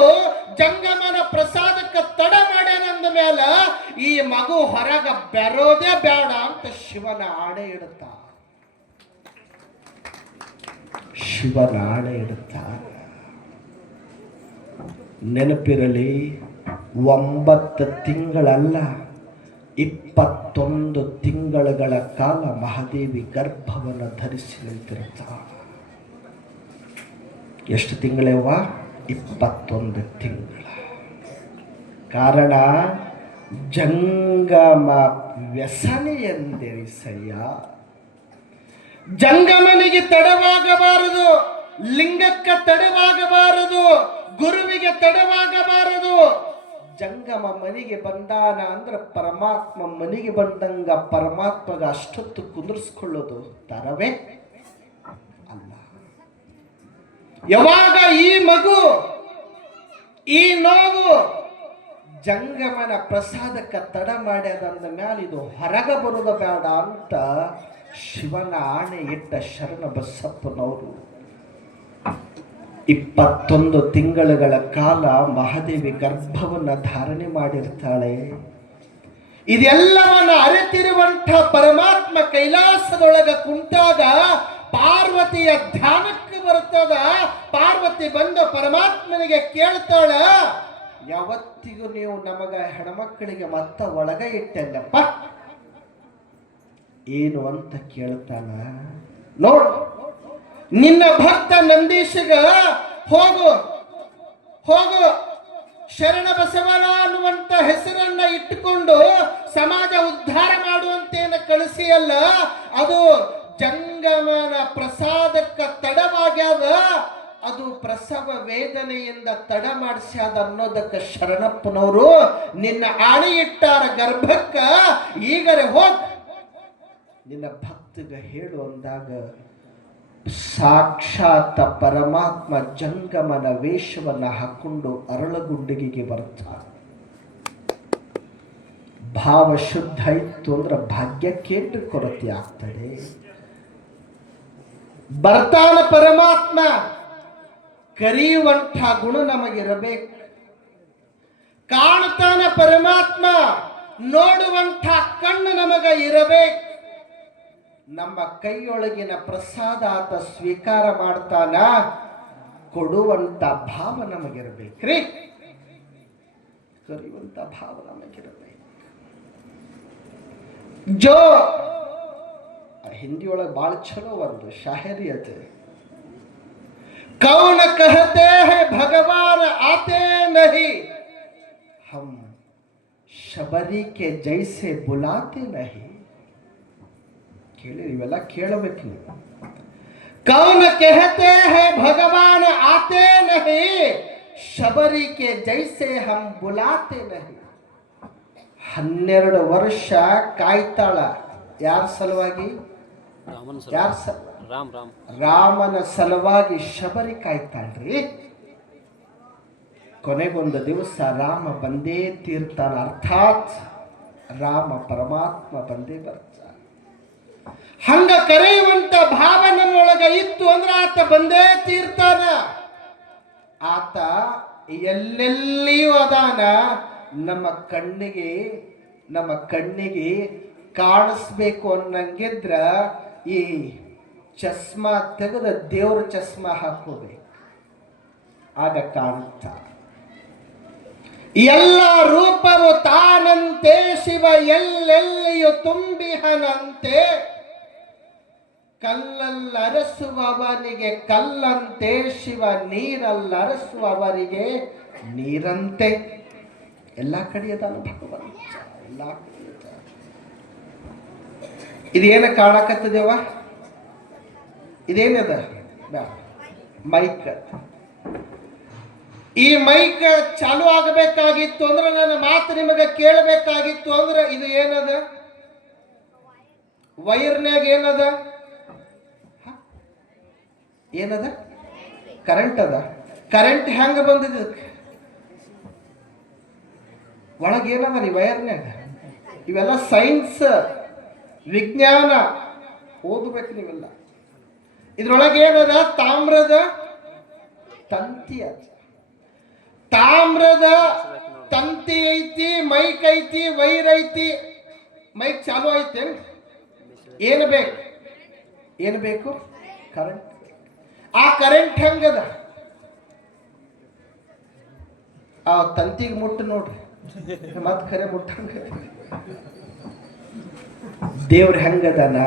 ಜಂಗಮನ ಪ್ರಸಾದಕ್ಕ ತಡ ಮಾಡ್ಯಾನಂದ ಮೇಲ ಈ ಮಗು ಹೊರಗ ಬೆರೋದೇ ಬೇಡ ಅಂತ ಶಿವನ ಆಣೆ ಇಡುತ್ತ. ಶಿವನ ಆಣೆ ಇಡುತ್ತಾರ. ನೆನಪಿರಲಿ, 9 ತಿಂಗಳಲ್ಲ 21 ತಿಂಗಳುಗಳ ಕಾಲ ಮಹಾದೇವಿ ಗರ್ಭವನ್ನು ಧರಿಸಿ ನಿಂತಿರುತ್ತಾಳ. ಎಷ್ಟು ತಿಂಗಳವ್ವ? 21 ತಿಂಗಳ. ಕಾರಣ ಜಂಗಮ ವ್ಯಸನೆ ಎಂದೆರಿಸಯ್ಯ. ಜಂಗಮನಿಗೆ ತಡವಾಗಬಾರದು, ಲಿಂಗಕ್ಕೆ ತಡವಾಗಬಾರದು, ಗುರುವಿಗೆ ತಡವಾಗಬಾರದು. ಜಂಗಮ ಮನೆಗೆ ಬಂದಾನ ಅಂದ್ರೆ ಪರಮಾತ್ಮ ಮನೆಗೆ ಬಂದಂಗ ಪರಮಾತ್ಮಗ ಅಷ್ಟೊತ್ತು ಕುಂದರ್ಸ್ಕೊಳ್ಳೋದು ತರವೇ ಅಲ್ಲ. ಯಾವಾಗ ಈ ಮಗು ಈ ನೋವು ಜಂಗಮನ ಪ್ರಸಾದಕ್ಕೆ ತಡ ಮಾಡ್ಯದಂದ ಮ್ಯಾಲ ಇದು ಹೊರಗ ಬರೋದು ಬೇಡ ಅಂತ ಶಿವನ ಆಣೆ ಇಟ್ಟ ಶರಣ ಬಸಪ್ಪನವರು 21 ತಿಂಗಳುಗಳ ಕಾಲ ಮಹಾದೇವಿ ಗರ್ಭವನ್ನು ಧಾರಣೆ ಮಾಡಿರ್ತಾಳೆ. ಇದೆಲ್ಲವನ್ನ ಅರಿತಿರುವಂಥ ಪರಮಾತ್ಮ ಕೈಲಾಸದೊಳಗ ಕುಂತಾಗ ಪಾರ್ವತಿಯ ಧ್ಯಾನಕ್ಕೆ ಬರ್ತದ. ಪಾರ್ವತಿ ಬಂದು ಪರಮಾತ್ಮನಿಗೆ ಕೇಳ್ತಾಳ, ಯಾವತ್ತಿಗೂ ನೀವು ನಮಗ ಹೆಣ್ಮಕ್ಕಳಿಗೆ ಮತ್ತ ಒಳಗ ಇಟ್ಟಲ್ಲಪ್ಪ ಏನು ಅಂತ ಕೇಳ್ತಾನ. ನೋಡು, ನಿನ್ನ ಭಕ್ತ ನಂದೀಶಗ ಹೋಗು ಹೋಗು ಶರಣ ಬಸವನ ಅನ್ನುವಂತ ಹೆಸರನ್ನ ಇಟ್ಟುಕೊಂಡು ಸಮಾಜ ಉದ್ಧಾರ ಮಾಡುವಂತೇನ ಕಳಿಸಿಯಲ್ಲ, ಅದು ಜಂಗಮನ ಪ್ರಸಾದಕ್ಕ ತಡವಾಗ್ಯಾದ, ಅದು ಪ್ರಸವ ವೇದನೆಯಿಂದ ತಡ ಮಾಡಿಸ್ಯಾದ ಅನ್ನೋದಕ್ಕೆ ಶರಣಪ್ಪನವರು ನಿನ್ನ ಆಣೆ ಇಟ್ಟಾರ ಗರ್ಭಕ್ಕ. ಈಗರೆ ಹೋಗ್ ನಿನ್ನ ಭಕ್ತಗ ಹೇಳು ಅಂದಾಗ ಸಾಕ್ಷಾತ್ ಪರಮಾತ್ಮ ಜಂಗಮನ ವೇಷವನ್ನ ಹಾಕೊಂಡು ಅರಳಗುಂಡಿಗೆಗೆ ಬರ್ತಾನೆ. ಭಾವ ಶುದ್ಧ ಇತ್ತು ಅಂದ್ರೆ ಭಾಗ್ಯಕ್ಕೇನು ಕೊರತೆ ಆಗ್ತದೆ. ಬರ್ತಾನ ಪರಮಾತ್ಮ, ಕರೆಯುವಂಥ ಗುಣ ನಮಗಿರಬೇಕು. ಕಾಣ್ತಾನ ಪರಮಾತ್ಮ, ನೋಡುವಂಥ ಕಣ್ಣು ನಮಗ ಇರಬೇಕು. ನಮ್ಮ ಕೈಯೊಳಗಿನ ಪ್ರಸಾದ ಆತ ಸ್ವೀಕಾರ ಮಾಡ್ತಾನ, ಕೊಡುವಂತ ಭಾವ ನಮಗಿರಬೇಕ್ರಿ, ಕರೆಯುವಂತ ಭಾವ ನಮಗಿರಬೇಕು. ಜೋ ಹಿಂದಿಯೊಳಗೆ ಬಾಳ ಚಲೋ ಒಂದು ಶಾಯರಿ ಅದ, कौन कहते हैं भगवान आते नहीं, हम शबरी के जैसे बुलाते नहीं. ಕೇಳಿ ಇವೆಲ್ಲ ಕೇಳಬೇಕು ನೀವು. कौन कहते हैं भगवान आते नहीं, शबरी के जैसे हम बुलाते नहीं. 12 ವರ್ಷ ಕಾಯ್ತಾಳ ಯಾರ ಸಲುವಾಗಿ? ರಾಮನ ಯಾರ ರಾಮನ ಸಲುವಾಗಿ ಶಬರಿ ಕಾಯ್ತಾಳ್ರಿ. ಕೊನೆಗೊಂದು ದಿವಸ ರಾಮ ಬಂದೇ ತೀರ್ತಾನ, ಅರ್ಥಾತ್ ರಾಮ ಪರಮಾತ್ಮ ಬಂದೇ ಬರ್ತಾನೆ. ಹಂಗ ಕರೆಯುವಂತ ಭಾವ ನಮ್ಮೊಳಗ ಇತ್ತು ಅಂದ್ರೆ ಆತ ಬಂದೇ ತೀರ್ತಾನ. ಆತ ಎಲ್ಲೆಲ್ಲಿಯೂ ಅದಾನ. ನಮ್ಮ ಕಣ್ಣಿಗೆ ಕಾಣಿಸ್ಬೇಕು ಅನ್ನಂಗಿದ್ರ ಈ ಚಸ್ಮಾ ತೆಗೆದ ದೇವ್ರ ಚಸ್ಮಾ ಹಾಕೋಬೇಕು, ಆಗ ಕಾಣುತ್ತ. ಎಲ್ಲ ರೂಪವು ತಾನಂತೆ ಶಿವ ಎಲ್ಲೆಲ್ಲಿಯೂ ತುಂಬಿಹನಂತೆ, ಕಲ್ಲಲ್ಲರಸುವವನಿಗೆ ಕಲ್ಲಂತೆ ಶಿವ ನೀರಲ್ಲರಸುವವರಿಗೆ ನೀರಂತೆ. ಎಲ್ಲ ಕಡೆ ಅದಾನ ಭಗವಂತ, ಎಲ್ಲ ಕಡೆ ಅದಾನ. ಇದೇನ ಕಾಣಕತ್ತದೇವ? ಇದೇನದ? ಮೈಕ್. ಈ ಮೈಕ್ ಚಾಲು ಆಗಬೇಕಾಗಿತ್ತು ಅಂದ್ರೆ, ನನ್ನ ಮಾತು ನಿಮಗೆ ಕೇಳಬೇಕಾಗಿತ್ತು ಅಂದ್ರೆ, ಇದು ಏನದ? ವೈರ್ನ್ಯಾಗ ಏನದ? ಏನದ? ಕರೆಂಟ್ ಅದ. ಕರೆಂಟ್ ಹೆಂಗ ಬಂದಿದ? ಒಳಗೆ ಏನದ ರೀ ವೈರ್ನ್ಯಾಗ? ಇವೆಲ್ಲ ಸೈನ್ಸ್, ವಿಜ್ಞಾನ ಓದಬೇಕು ನೀವೆಲ್ಲ. ಇದ್ರೊಳಗೆ ಏನದ? ತಾಮ್ರದ ತಂತಿ ಅದ. ತಾಮ್ರದ ತಂತಿ ಐತಿ, ಮೈಕ್ ಐತಿ, ವೈರ್ ಐತಿ. ಮೈಕ್ ಚಾಲು ಐತಿ. ಏನು ಬೇಕು? ಕರೆಂಟ್. ಆ ಕರೆಂಟ್ ಹೆಂಗದ? ಆ ತಂತಿಗೆ ಮುಟ್ಟು ನೋಡ್ರಿ, ಮತ್ ಖರೆ ಮುಟ್ಟಂಗ. ದೇವ್ರ ಹೆಂಗದನ?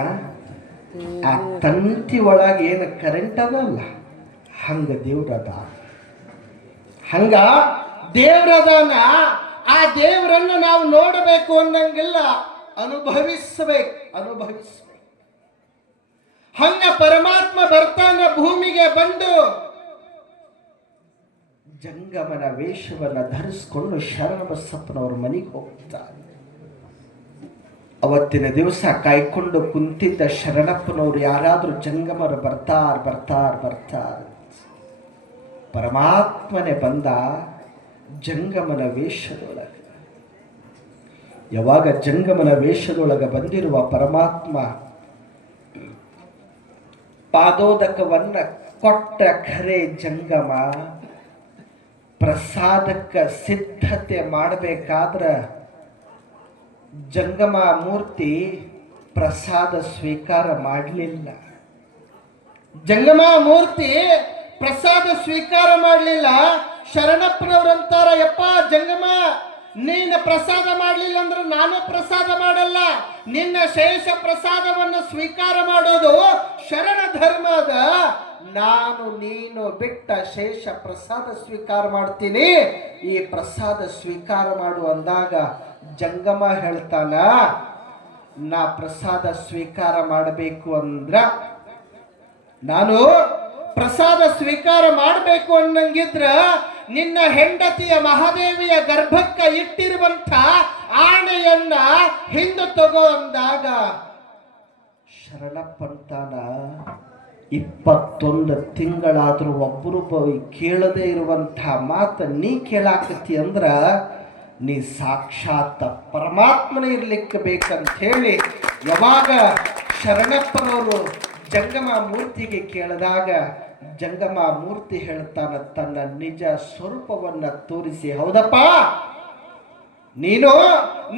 ಆ ತಂತಿ ಒಳಗೆ ಏನು ಕರೆಂಟ್ ಅದಲ್ಲ, ಹಂಗ ದೇವ್ರದ. ಹಂಗ ದೇವ್ರದನ. ಆ ದೇವರನ್ನು ನಾವು ನೋಡಬೇಕು ಅನ್ನಂಗಿಲ್ಲ, ಅನುಭವಿಸಬೇಕು. ಹಂಗ ಪರಮಾತ್ಮ ಬರ್ತಾನ ಭೂಮಿಗೆ ಬಂದು ಜಂಗಮನ ವೇಷವನ್ನ ಧರಿಸಿಕೊಂಡು ಶರಣಬಸಪ್ಪನವ್ರ ಮನೆಗೆ ಹೋಗ್ತಾನೆ. ಅವತ್ತಿನ ದಿವಸ ಕಾಯ್ಕೊಂಡು ಕುಂತಿದ್ದ ಶರಣಪ್ಪನವರು ಯಾರಾದ್ರೂ ಜಂಗಮರು ಬರ್ತಾರ. ಪರಮಾತ್ಮನೆ ಬಂದ ಜಂಗಮನ ವೇಷದೊಳಗೆ. ಯಾವಾಗ ಜಂಗಮನ ವೇಷದೊಳಗೆ ಬಂದಿರುವ ಪರಮಾತ್ಮ ಪಾದೋದಕವನ್ನ ಕೊಟ್ಟ ಖರೆ ಜಂಗಮ, ಪ್ರಸಾದಕ್ಕೆ ಸಿದ್ಧತೆ ಮಾಡಬೇಕಾದ್ರ ಜಂಗಮ ಮೂರ್ತಿ ಪ್ರಸಾದ ಸ್ವೀಕಾರ ಮಾಡಲಿಲ್ಲ. ಶರಣಪ್ಪನವ್ರಂತಾರ, ಯಪ್ಪ ಜಂಗಮ, ನೀನು ಪ್ರಸಾದ ಮಾಡಲಿಲ್ಲ ಅಂದ್ರೆ ನಾನು ಪ್ರಸಾದ ಮಾಡಲ್ಲ. ನಿನ್ನ ಶೇಷ ಪ್ರಸಾದವನ್ನು ಸ್ವೀಕಾರ ಮಾಡೋದು ಶರಣ ಧರ್ಮದ. ನಾನು ನೀನು ಬಿಟ್ಟ ಶೇಷ ಪ್ರಸಾದ ಸ್ವೀಕಾರ ಮಾಡ್ತೀನಿ. ಈ ಪ್ರಸಾದ ಸ್ವೀಕಾರ ಮಾಡು ಅಂದಾಗ ಜಂಗಮ ಹೇಳ್ತಾನ, ನಾ ಪ್ರಸಾದ ಸ್ವೀಕಾರ ಮಾಡಬೇಕು ಅಂದ್ರ, ನಾನು ಪ್ರಸಾದ ಸ್ವೀಕಾರ ಮಾಡಬೇಕು ಅನ್ನಂಗಿದ್ರ ನಿನ್ನ ಹೆಂಡತಿಯ ಮಹಾದೇವಿಯ ಗರ್ಭಕ್ಕ ಇಟ್ಟಿರುವಂತ ಆಣೆಯನ್ನ ಹಿಂದೆ ತಗೋ ಅಂದಾಗ ಶರಣಪ್ಪಂತಾನ, 21 ತಿಂಗಳಾದ್ರೂ ಒಬ್ಬರು ಕೇಳದೇ ಇರುವಂತ ಮಾತ ನೀ ಕೇಳಾಕತಿ ಅಂದ್ರ ನೀ ಸಾಕ್ಷಾತ್ ಪರಮಾತ್ಮನೇ ಇರ್ಲಿಕ್ಕೆ ಬೇಕಂತ ಹೇಳಿ ಯಾವಾಗ ಶರಣಪ್ಪನವರು ಜಂಗಮ ಮೂರ್ತಿಗೆ ಕೇಳಿದಾಗ ಜಂಗಮ ಮೂರ್ತಿ ಹೇಳ್ತಾನ, ತನ್ನ ನಿಜ ಸ್ವರೂಪವನ್ನ ತೋರಿಸಿ, ಹೌದಪ್ಪ, ನೀನು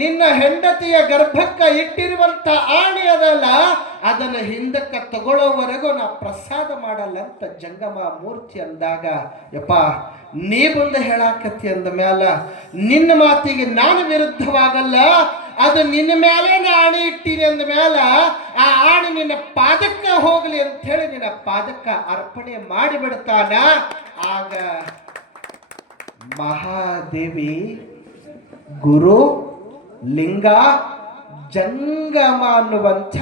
ನಿನ್ನ ಹೆಂಡತಿಯ ಗರ್ಭಕ್ಕ ಇಟ್ಟಿರುವಂತ ಆಣೆ ಅದಲ್ಲ, ಅದನ್ನ ಹಿಂದಕ್ಕ ತಗೊಳ್ಳೋವರೆಗೂ ನಾ ಪ್ರಸಾದ ಮಾಡಲ್ಲ ಅಂತ ಜಂಗಮ ಮೂರ್ತಿ ಅಂದಾಗ, ಯಪ್ಪ ನೀ ಬಂದು ಹೇಳಾಕತ್ತಿ ಅಂದ ಮ್ಯಾಲ ನಿನ್ನ ಮಾತಿಗೆ ನಾನು ವಿರುದ್ಧವಾಗಲ್ಲ. ಅದು ನಿನ್ನ ಮೇಲೆ ಆಣೆ ಇಟ್ಟಿನಿ ಅಂದ ಮ್ಯಾಲ ಆ ಆಣೆ ನಿನ್ನ ಪಾದಕ್ಕೆ ಹೋಗಲಿ ಅಂತ ಹೇಳಿ ನಿನ್ನ ಪಾದಕ್ಕೆ ಅರ್ಪಣೆ ಮಾಡಿಬಿಡ್ತಾನ. ಆಗ ಮಹಾದೇವಿ ಗುರು ಲಿಂಗ ಜಂಗಮ ಅನ್ನುವಂಥ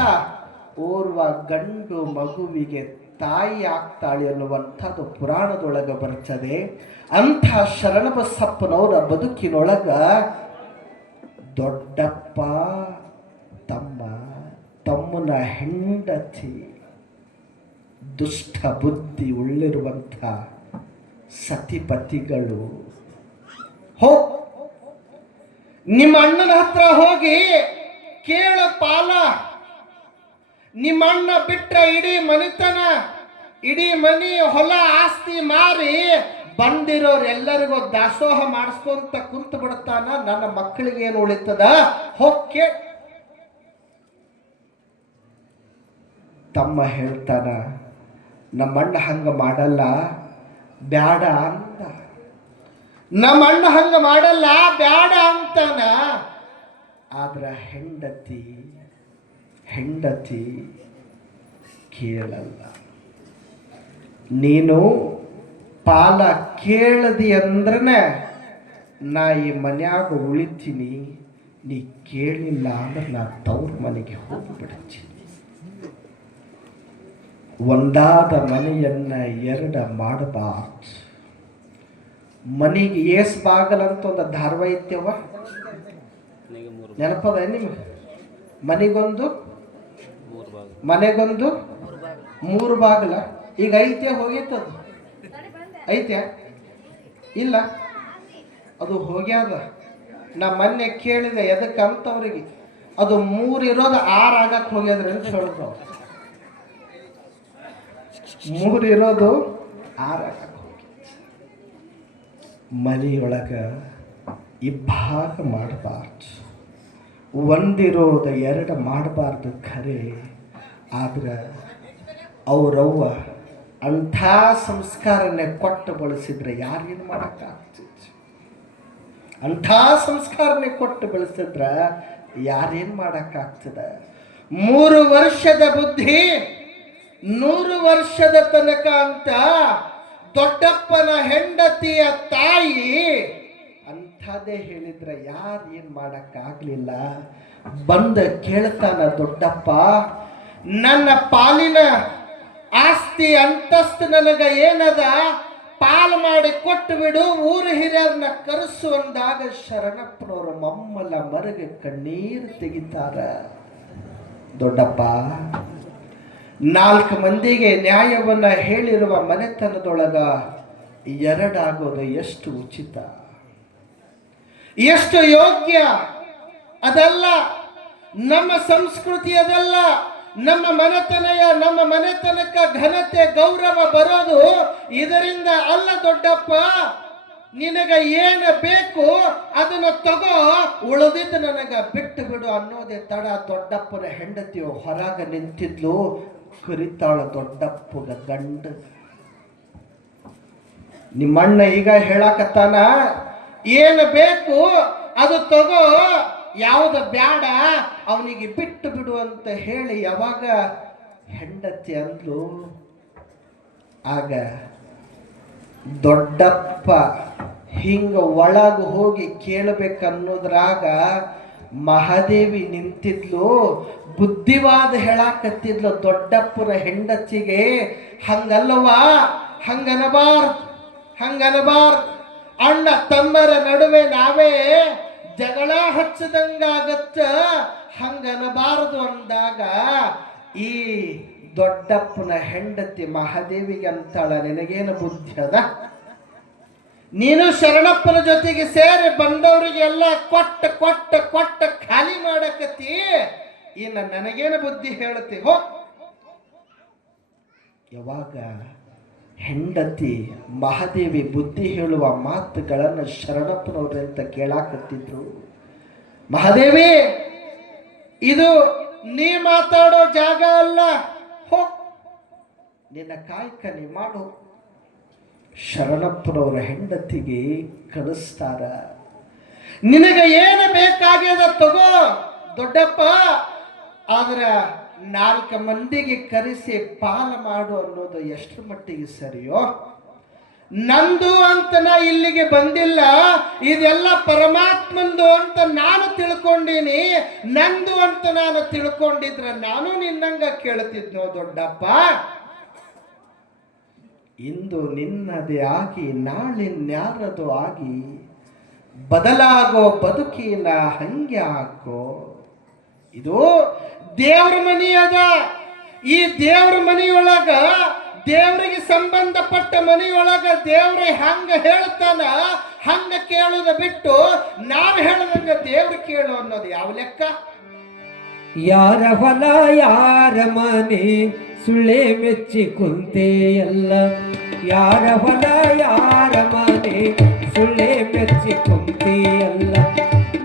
ಓರ್ವ ಗಂಡು ಮಗುವಿಗೆ ತಾಯಿ ಆಗ್ತಾಳೆ ಅನ್ನುವಂಥದ್ದು ಪುರಾಣದೊಳಗೆ ಬರ್ತದೆ. ಅಂಥ ಶರಣಬಸಪ್ಪನವರ ಬದುಕಿನೊಳಗ ದೊಡ್ಡಪ್ಪ ತಮ್ಮನ ಹೆಂಡತಿ ದುಷ್ಟ ಬುದ್ಧಿ ಉಳ್ಳಿರುವಂಥ ಸತಿಪತಿಗಳು. ನಿಮ್ಮ ಅಣ್ಣನ ಹತ್ರ ಹೋಗಿ ಕೇಳ ಪಾಲ. ನಿಮ್ಮ ಅಣ್ಣ ಬಿಟ್ಟ ಇಡೀ ಮನಿತನ, ಇಡೀ ಮನಿ ಹೊಲ ಆಸ್ತಿ ಮಾರಿ ಬಂದಿರೋರೆಲ್ಲರಿಗೂ ದಾಸೋಹ ಮಾಡಿಸ್ಕೊಂತ ಕುಂತು ಬಿಡ್ತಾನ. ನನ್ನ ಮಕ್ಕಳಿಗೆ ಏನು ಉಳಿತದ? ಹೊಕ್ಕೆ ತಮ್ಮ ಹೇಳ್ತಾನ, ನಮ್ಮಣ್ಣ ಹಂಗ ಮಾಡಲ್ಲ, ಬ್ಯಾಡ ಅಂತ. ನಮ್ಮಣ್ಣ ಹಂಗ ಮಾಡಲ್ಲ, ಬ್ಯಾಡ ಅಂತಾನ. ಆದ್ರ ಹೆಂಡತಿ ಕೇಳಲ್ಲ. ನೀನು ಪಾಲ ಕೇಳದಿ ಅಂದ್ರನೆ ನಾ ಈ ಮನ್ಯಾಗ ಉಳಿತೀನಿ, ನೀ ಕೇಳಿಲ್ಲ ಅಂದ್ರೆ ನಾ ತವ್ರ ಮನೆಗೆ ಹೋಗಿಬಿಡ್ತೀನಿ. ಒಂದಾದ ಮನೆಯನ್ನ ಎರಡ ಮಾಡಬಾರ್ದು. ಮನೆಗೆ ಏಸ್ ಬಾಗಲಂತ ಒಂದು ಧಾರವಾಹಿ ಇತ್ತವ, ನೆನಪದ ನಿಮ್ಗೆ? ಮನೆಗೊಂದು ಮೂರು ಬಾಗಲ. ಈಗ ಐತೆ ಹೋಗಿತ್ತದು? ಐತೆ ಇಲ್ಲ, ಅದು ಹೋಗ್ಯಾದ. ನಾ ಮೊನ್ನೆ ಕೇಳಿದೆ ಎದಕ್ಕಂತವ್ರಿಗೆ. ಅದು 3 ಇರೋದು 6 ಆಗಕ್ಕೆ ಹೋಗ್ಯದ್ರಿ ಅಂತ ಹೇಳಿದ್ರು. 3 ಇರೋದು 6 ಆಗಕ್ಕೆ ಹೋಗಿತ್ತು. ಮನೆಯೊಳಗ ಇಬ್ಬಾಗ ಮಾಡಬಾರ್ದು, ಒಂದಿರೋದು 2 ಮಾಡಬಾರ್ದು ಖರೆ. ಆದ್ರೆ ಅವರವ್ವ ಅಂಥ ಸಂಸ್ಕಾರನೇ ಕೊಟ್ಟು ಬಳಸಿದ್ರೆ ಯಾರೇನು ಮಾಡೋಕ್ಕಾಗ್ತಿತ್ತು? ಅಂಥ ಸಂಸ್ಕಾರನೇ ಕೊಟ್ಟು ಬೆಳೆಸಿದ್ರೆ ಯಾರೇನು ಮಾಡೋಕ್ಕಾಗ್ತದೆ? 3 ವರ್ಷದ ಬುದ್ಧಿ 100 ವರ್ಷದ ತನಕ ಅಂತ ದೊಡ್ಡಪ್ಪನ ಹೆಂಡತಿಯ ತಾಯಿ ಅಂಥದ್ದೇ ಹೇಳಿದ್ರೆ ಯಾರು ಏನು ಮಾಡೋಕ್ಕಾಗಲಿಲ್ಲ. ಬಂದ ಕೇಳ್ತಾನ ದೊಡ್ಡಪ್ಪ, ನನ್ನ ಪಾಲಿನ ಆಸ್ತಿ ಅಂತಸ್ತು ನನಗ ಏನದ, ಪಾಲು ಮಾಡಿ ಕೊಟ್ಟು ಬಿಡು, ಊರು ಹಿರಿಯರನ್ನ ಕರೆಸು ಅಂದಾಗ ಶರಣಪ್ಪನವರು ಮಮ್ಮಲ ಮರಗೆ ಕಣ್ಣೀರು ತೆಗಿತಾರ. ದೊಡ್ಡಪ್ಪ 4 ಮಂದಿಗೆ ನ್ಯಾಯವನ್ನ ಹೇಳಿರುವ ಮನೆತನದೊಳಗ 2 ಆಗೋದು ಎಷ್ಟು ಉಚಿತ, ಎಷ್ಟು ಯೋಗ್ಯ? ಅದಲ್ಲ ನಮ್ಮ ಸಂಸ್ಕೃತಿ, ಅದಲ್ಲ ನಮ್ಮ ಮನೆತನಕ್ಕೆ ಘನತೆ ಗೌರವ ಬರೋದು ಇದರಿಂದ ಅಲ್ಲ. ದೊಡ್ಡಪ್ಪ, ನಿನಗ ಏನು ಬೇಕು ಅದನ್ನ ತಗೋ, ಉಳಿದಿದ್ದು ನನಗ ಬಿಟ್ಟು ಬಿಡು ಅನ್ನೋದೇ ತಡ. ದೊಡ್ಡಪ್ಪನ ಹೆಂಡತಿಯು ಹೊರಗ ನಿಂತಿದ್ಲು, ಕರಿತಾಳ ದೊಡ್ಡಪ್ಪಗ ಗಂಡ. ನಿಮ್ಮಣ್ಣ ಈಗ ಹೇಳಕತ್ತಾನ, ಏನು ಬೇಕು ಅದು ತಗೋ, ಯಾವುದು ಬ್ಯಾಡ ಅವನಿಗೆ ಬಿಟ್ಟು ಬಿಡು ಅಂತ ಹೇಳಿ ಯಾವಾಗ ಹೆಂಡತಿ ಅಂದ್ಲು, ಆಗ ದೊಡ್ಡಪ್ಪ ಹಿಂಗ ಒಳಗೆ ಹೋಗಿ ಕೇಳಬೇಕನ್ನೋದ್ರಾಗ ಮಹಾದೇವಿ ನಿಂತಿದ್ಲು, ಬುದ್ಧಿವಾದ ಹೇಳಾಕತ್ತಿದ್ಲು ದೊಡ್ಡಪ್ಪನ ಹೆಂಡತಿಗೆ. ಹಂಗಲ್ಲವಾ, ಹಂಗನಬಾರ್ದು. ಅಣ್ಣ ತಮ್ಮರ ನಡುವೆ ನಾವೇ ಜಗಳ ಹಚ್ಚದಂಗಾಗತ್ತ, ಹಂಗನಬಾರದು ಅಂದಾಗ ಈ ದೊಡ್ಡಪ್ಪನ ಹೆಂಡತಿ ಮಹಾದೇವಿಗೆ ಅಂತಾಳ, ನಿನಗೇನು ಬುದ್ಧಿ ಅದ? ನೀನು ಶರಣಪ್ಪನ ಜೊತೆಗೆ ಸೇರಿ ಬಂದವರಿಗೆಲ್ಲ ಕೊಟ್ಟ ಖಾಲಿ ಮಾಡಕತ್ತಿ, ಇನ್ನು ನನಗೇನು ಬುದ್ಧಿ ಹೇಳ್ತಿ? ಹೋ. ಯಾವಾಗ ಹೆಂಡತಿ ಮಹಾದೇವಿ ಬುದ್ಧಿ ಹೇಳುವ ಮಾತುಗಳನ್ನು ಶರಣಪ್ಪನವ್ರೆ ಅಂತ ಕೇಳಾಕತ್ತಿದ್ರು. ಮಹಾದೇವಿ, ಇದು ನೀ ಮಾತಾಡೋ ಜಾಗ ಅಲ್ಲ, ಹೋ, ನಿನ್ನ ಕಾಯಕ ನೀ ಮಾಡು. ಶರಣಪ್ಪನವರ ಹೆಂಡತಿಗೆ ಕಳಿಸ್ತಾರ. ನಿನಗೆ ಏನು ಬೇಕಾಗ್ಯದ ತಗೋ ದೊಡ್ಡಪ್ಪ, ಆದ್ರ 4 ಮಂದಿಗೆ ಕರೆಸಿ ಪಾಲ ಮಾಡು ಅನ್ನೋದು ಎಷ್ಟರ ಮಟ್ಟಿಗೆ ಸರಿಯೋ? ನಂದು ಅಂತ ನಾ ಇಲ್ಲಿಗೆ ಬಂದಿಲ್ಲ, ಇದೆಲ್ಲ ಪರಮಾತ್ಮಂದು ಅಂತ ನಾನು ತಿಳ್ಕೊಂಡೀನಿ. ನಂದು ಅಂತ ನಾನು ತಿಳ್ಕೊಂಡಿದ್ರೆ ನಾನು ನಿನ್ನಂಗ ಕೇಳ್ತಿದ್ನೋ ದೊಡ್ಡಪ್ಪ. ಇಂದು ನಿನ್ನದೇ ಆಗಿ ನಾಳಿನ್ಯಾರದು ಆಗಿ ಬದಲಾಗೋ ಬದುಕಿನ ಹಂಗೆ ಹಾಕೋ. ಇದು ದೇವ್ರ ಮನಿ ಅದ. ಈ ದೇವ್ರ ಮನಿಯೊಳಗ, ದೇವ್ರಿಗೆ ಸಂಬಂಧಪಟ್ಟ ಮನೆಯೊಳಗ ದೇವ್ರ ಹಂಗ ಹೇಳ್ತಾನ ಹಂಗ ಕೇಳುದ ಬಿಟ್ಟು ನಾವು ಹೇಳದಂಗ ದೇವ್ರ ಕೇಳು ಅನ್ನೋದು ಯಾವ ಲೆಕ್ಕ? ಯಾರ ಹೊಲ ಯಾರ ಮನೆ ಸುಳ್ಳೆ ಮೆಚ್ಚಿ ಕುಂತೆಯಲ್ಲ. ಯಾರ ಹೊಲ ಯಾರ ಮನೆ ಸುಳ್ಳೆ ಮೆಚ್ಚಿ ಕುಂತೆಯಲ್ಲ.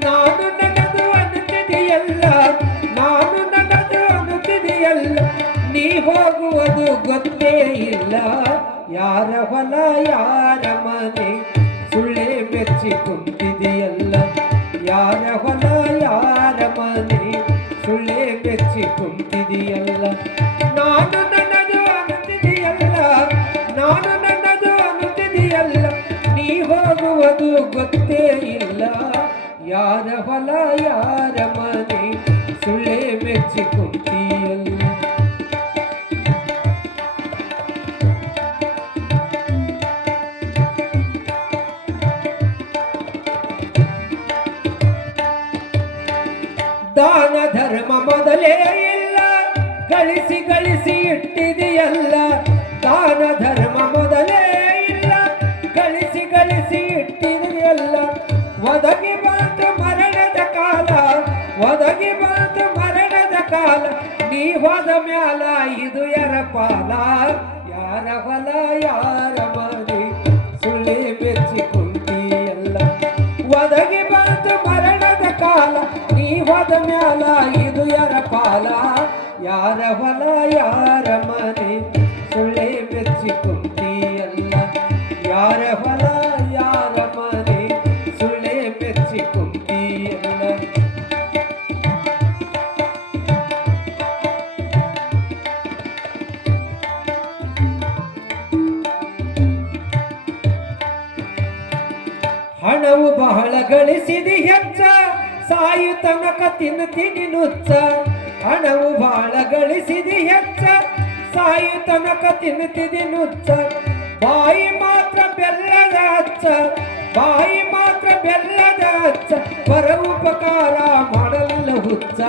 ನಾನು ನಗದು ಅನ್ನುತ್ತಿದೆಯಲ್ಲ, ನಾನು ನಗದು ಅನ್ನುತ್ತಿದೆಯಲ್ಲ, ನೀ ಹೋಗುವುದು ಗೊತ್ತೇ ಇಲ್ಲ. ಯಾರ ಹೊಲ ಯಾರ ಮನೆ ಸುಳ್ಳೆ ಮೆಚ್ಚಿ ಕುಂತಿದೆಯಲ್ಲ. ಯಾರ ಹೊಲ ಯಾರ ಮನೆ ಸುಳ್ಳೆ ಮೆಚ್ಚಿ ಕುಂತಿದೆಯಲ್ಲ. ನಾನು ನನ್ನದು ಅನ್ನುತ್ತಿದೆಯಲ್ಲ, ನಾನು ನನ್ನದು ಅನ್ನುತ್ತಿದೆಯಲ್ಲ, ನೀ ಹೋಗುವುದು ಗೊತ್ತೇ ಇಲ್ಲ. ಯಾರ ಹೊಲ ಯಾರ ಮನೆ ಸುಳ್ಳೆ ಮೆಚ್ಚಿ ಕುಂತಿಯಲ್ಲ. ದಾನ ಧರ್ಮ ಮೊದಲೇ ಇಲ್ಲ, ಗಳಿಸಿ ಗಳಿಸಿ ಇಟ್ಟಿದೆಯಲ್ಲ. ದಾನ ಧರ್ಮ ಮೊದಲೇ ಇಲ್ಲ, ಗಳಿಸಿ ಗಳಿಸಿ ಇಟ್ಟಿದೆಯಲ್ಲ. ಒದಗಿ ಬಂತು ಮರಣದ ಕಾಲ, ಒದಗಿ ಬಂತು ಮರಣದ ಕಾಲ, ನೀ ಹೋದ ಮ್ಯಾಲ ಇದು ಯಾರ ಪಾಲ? ಯಾರ ಹೊಲ ಯಾರ ಮನೆ ಸುಳ್ಳೆ ಮೆಚ್ಚಿ ಕುಂತಿಯಲ್ಲ. ಒದಗಿ ಬಂತು ಮರಣದ ಕಾಲ, ನೀ ಹೋದ ಮ್ಯಾಲ ಇದು ಯಾರ ಪಾಲ? ಯಾರ ಹೊಲ ಯಾರ ಮನೆ ಸುಳ್ಳೆ ಮೆಚ್ಚಿ ಕುಂತಿಯಲ್ಲ. ಯಾರ ಹೊಲ ಯಾರ ಮನೆ ಸುಳ್ಳೆ ಮೆಚ್ಚಿ ಕುಂತಿಯಲ್ಲ. ಹಣವು ಬಹಳ ಗಳಿಸಿದಿ ಹೆಚ್ಚ, ಸಾಯು ತನಕ ತಿನ್ನುತ್ತೀನಿ ನುಚ್ಚ. ಹಣವು ಬಹಳ ಗಳಿಸಿದಿ ಹೆಚ್ಚ, ಸಾಯು ತನಕ ತಿನ್ನುತ್ತಿದಿ ನುಚ್ಚ. ಬಾಯಿ ಮಾತ್ರ ಬೆಲ್ಲದ ಹಚ್ಚ, ಬಾಯಿ ಮಾತ್ರ ಬೆಲ್ಲದ ಹಚ್ಚ, ಪರ ಉಪಕಾರ ಮಾಡಲಿಲ್ಲ ಹುಚ್ಚ.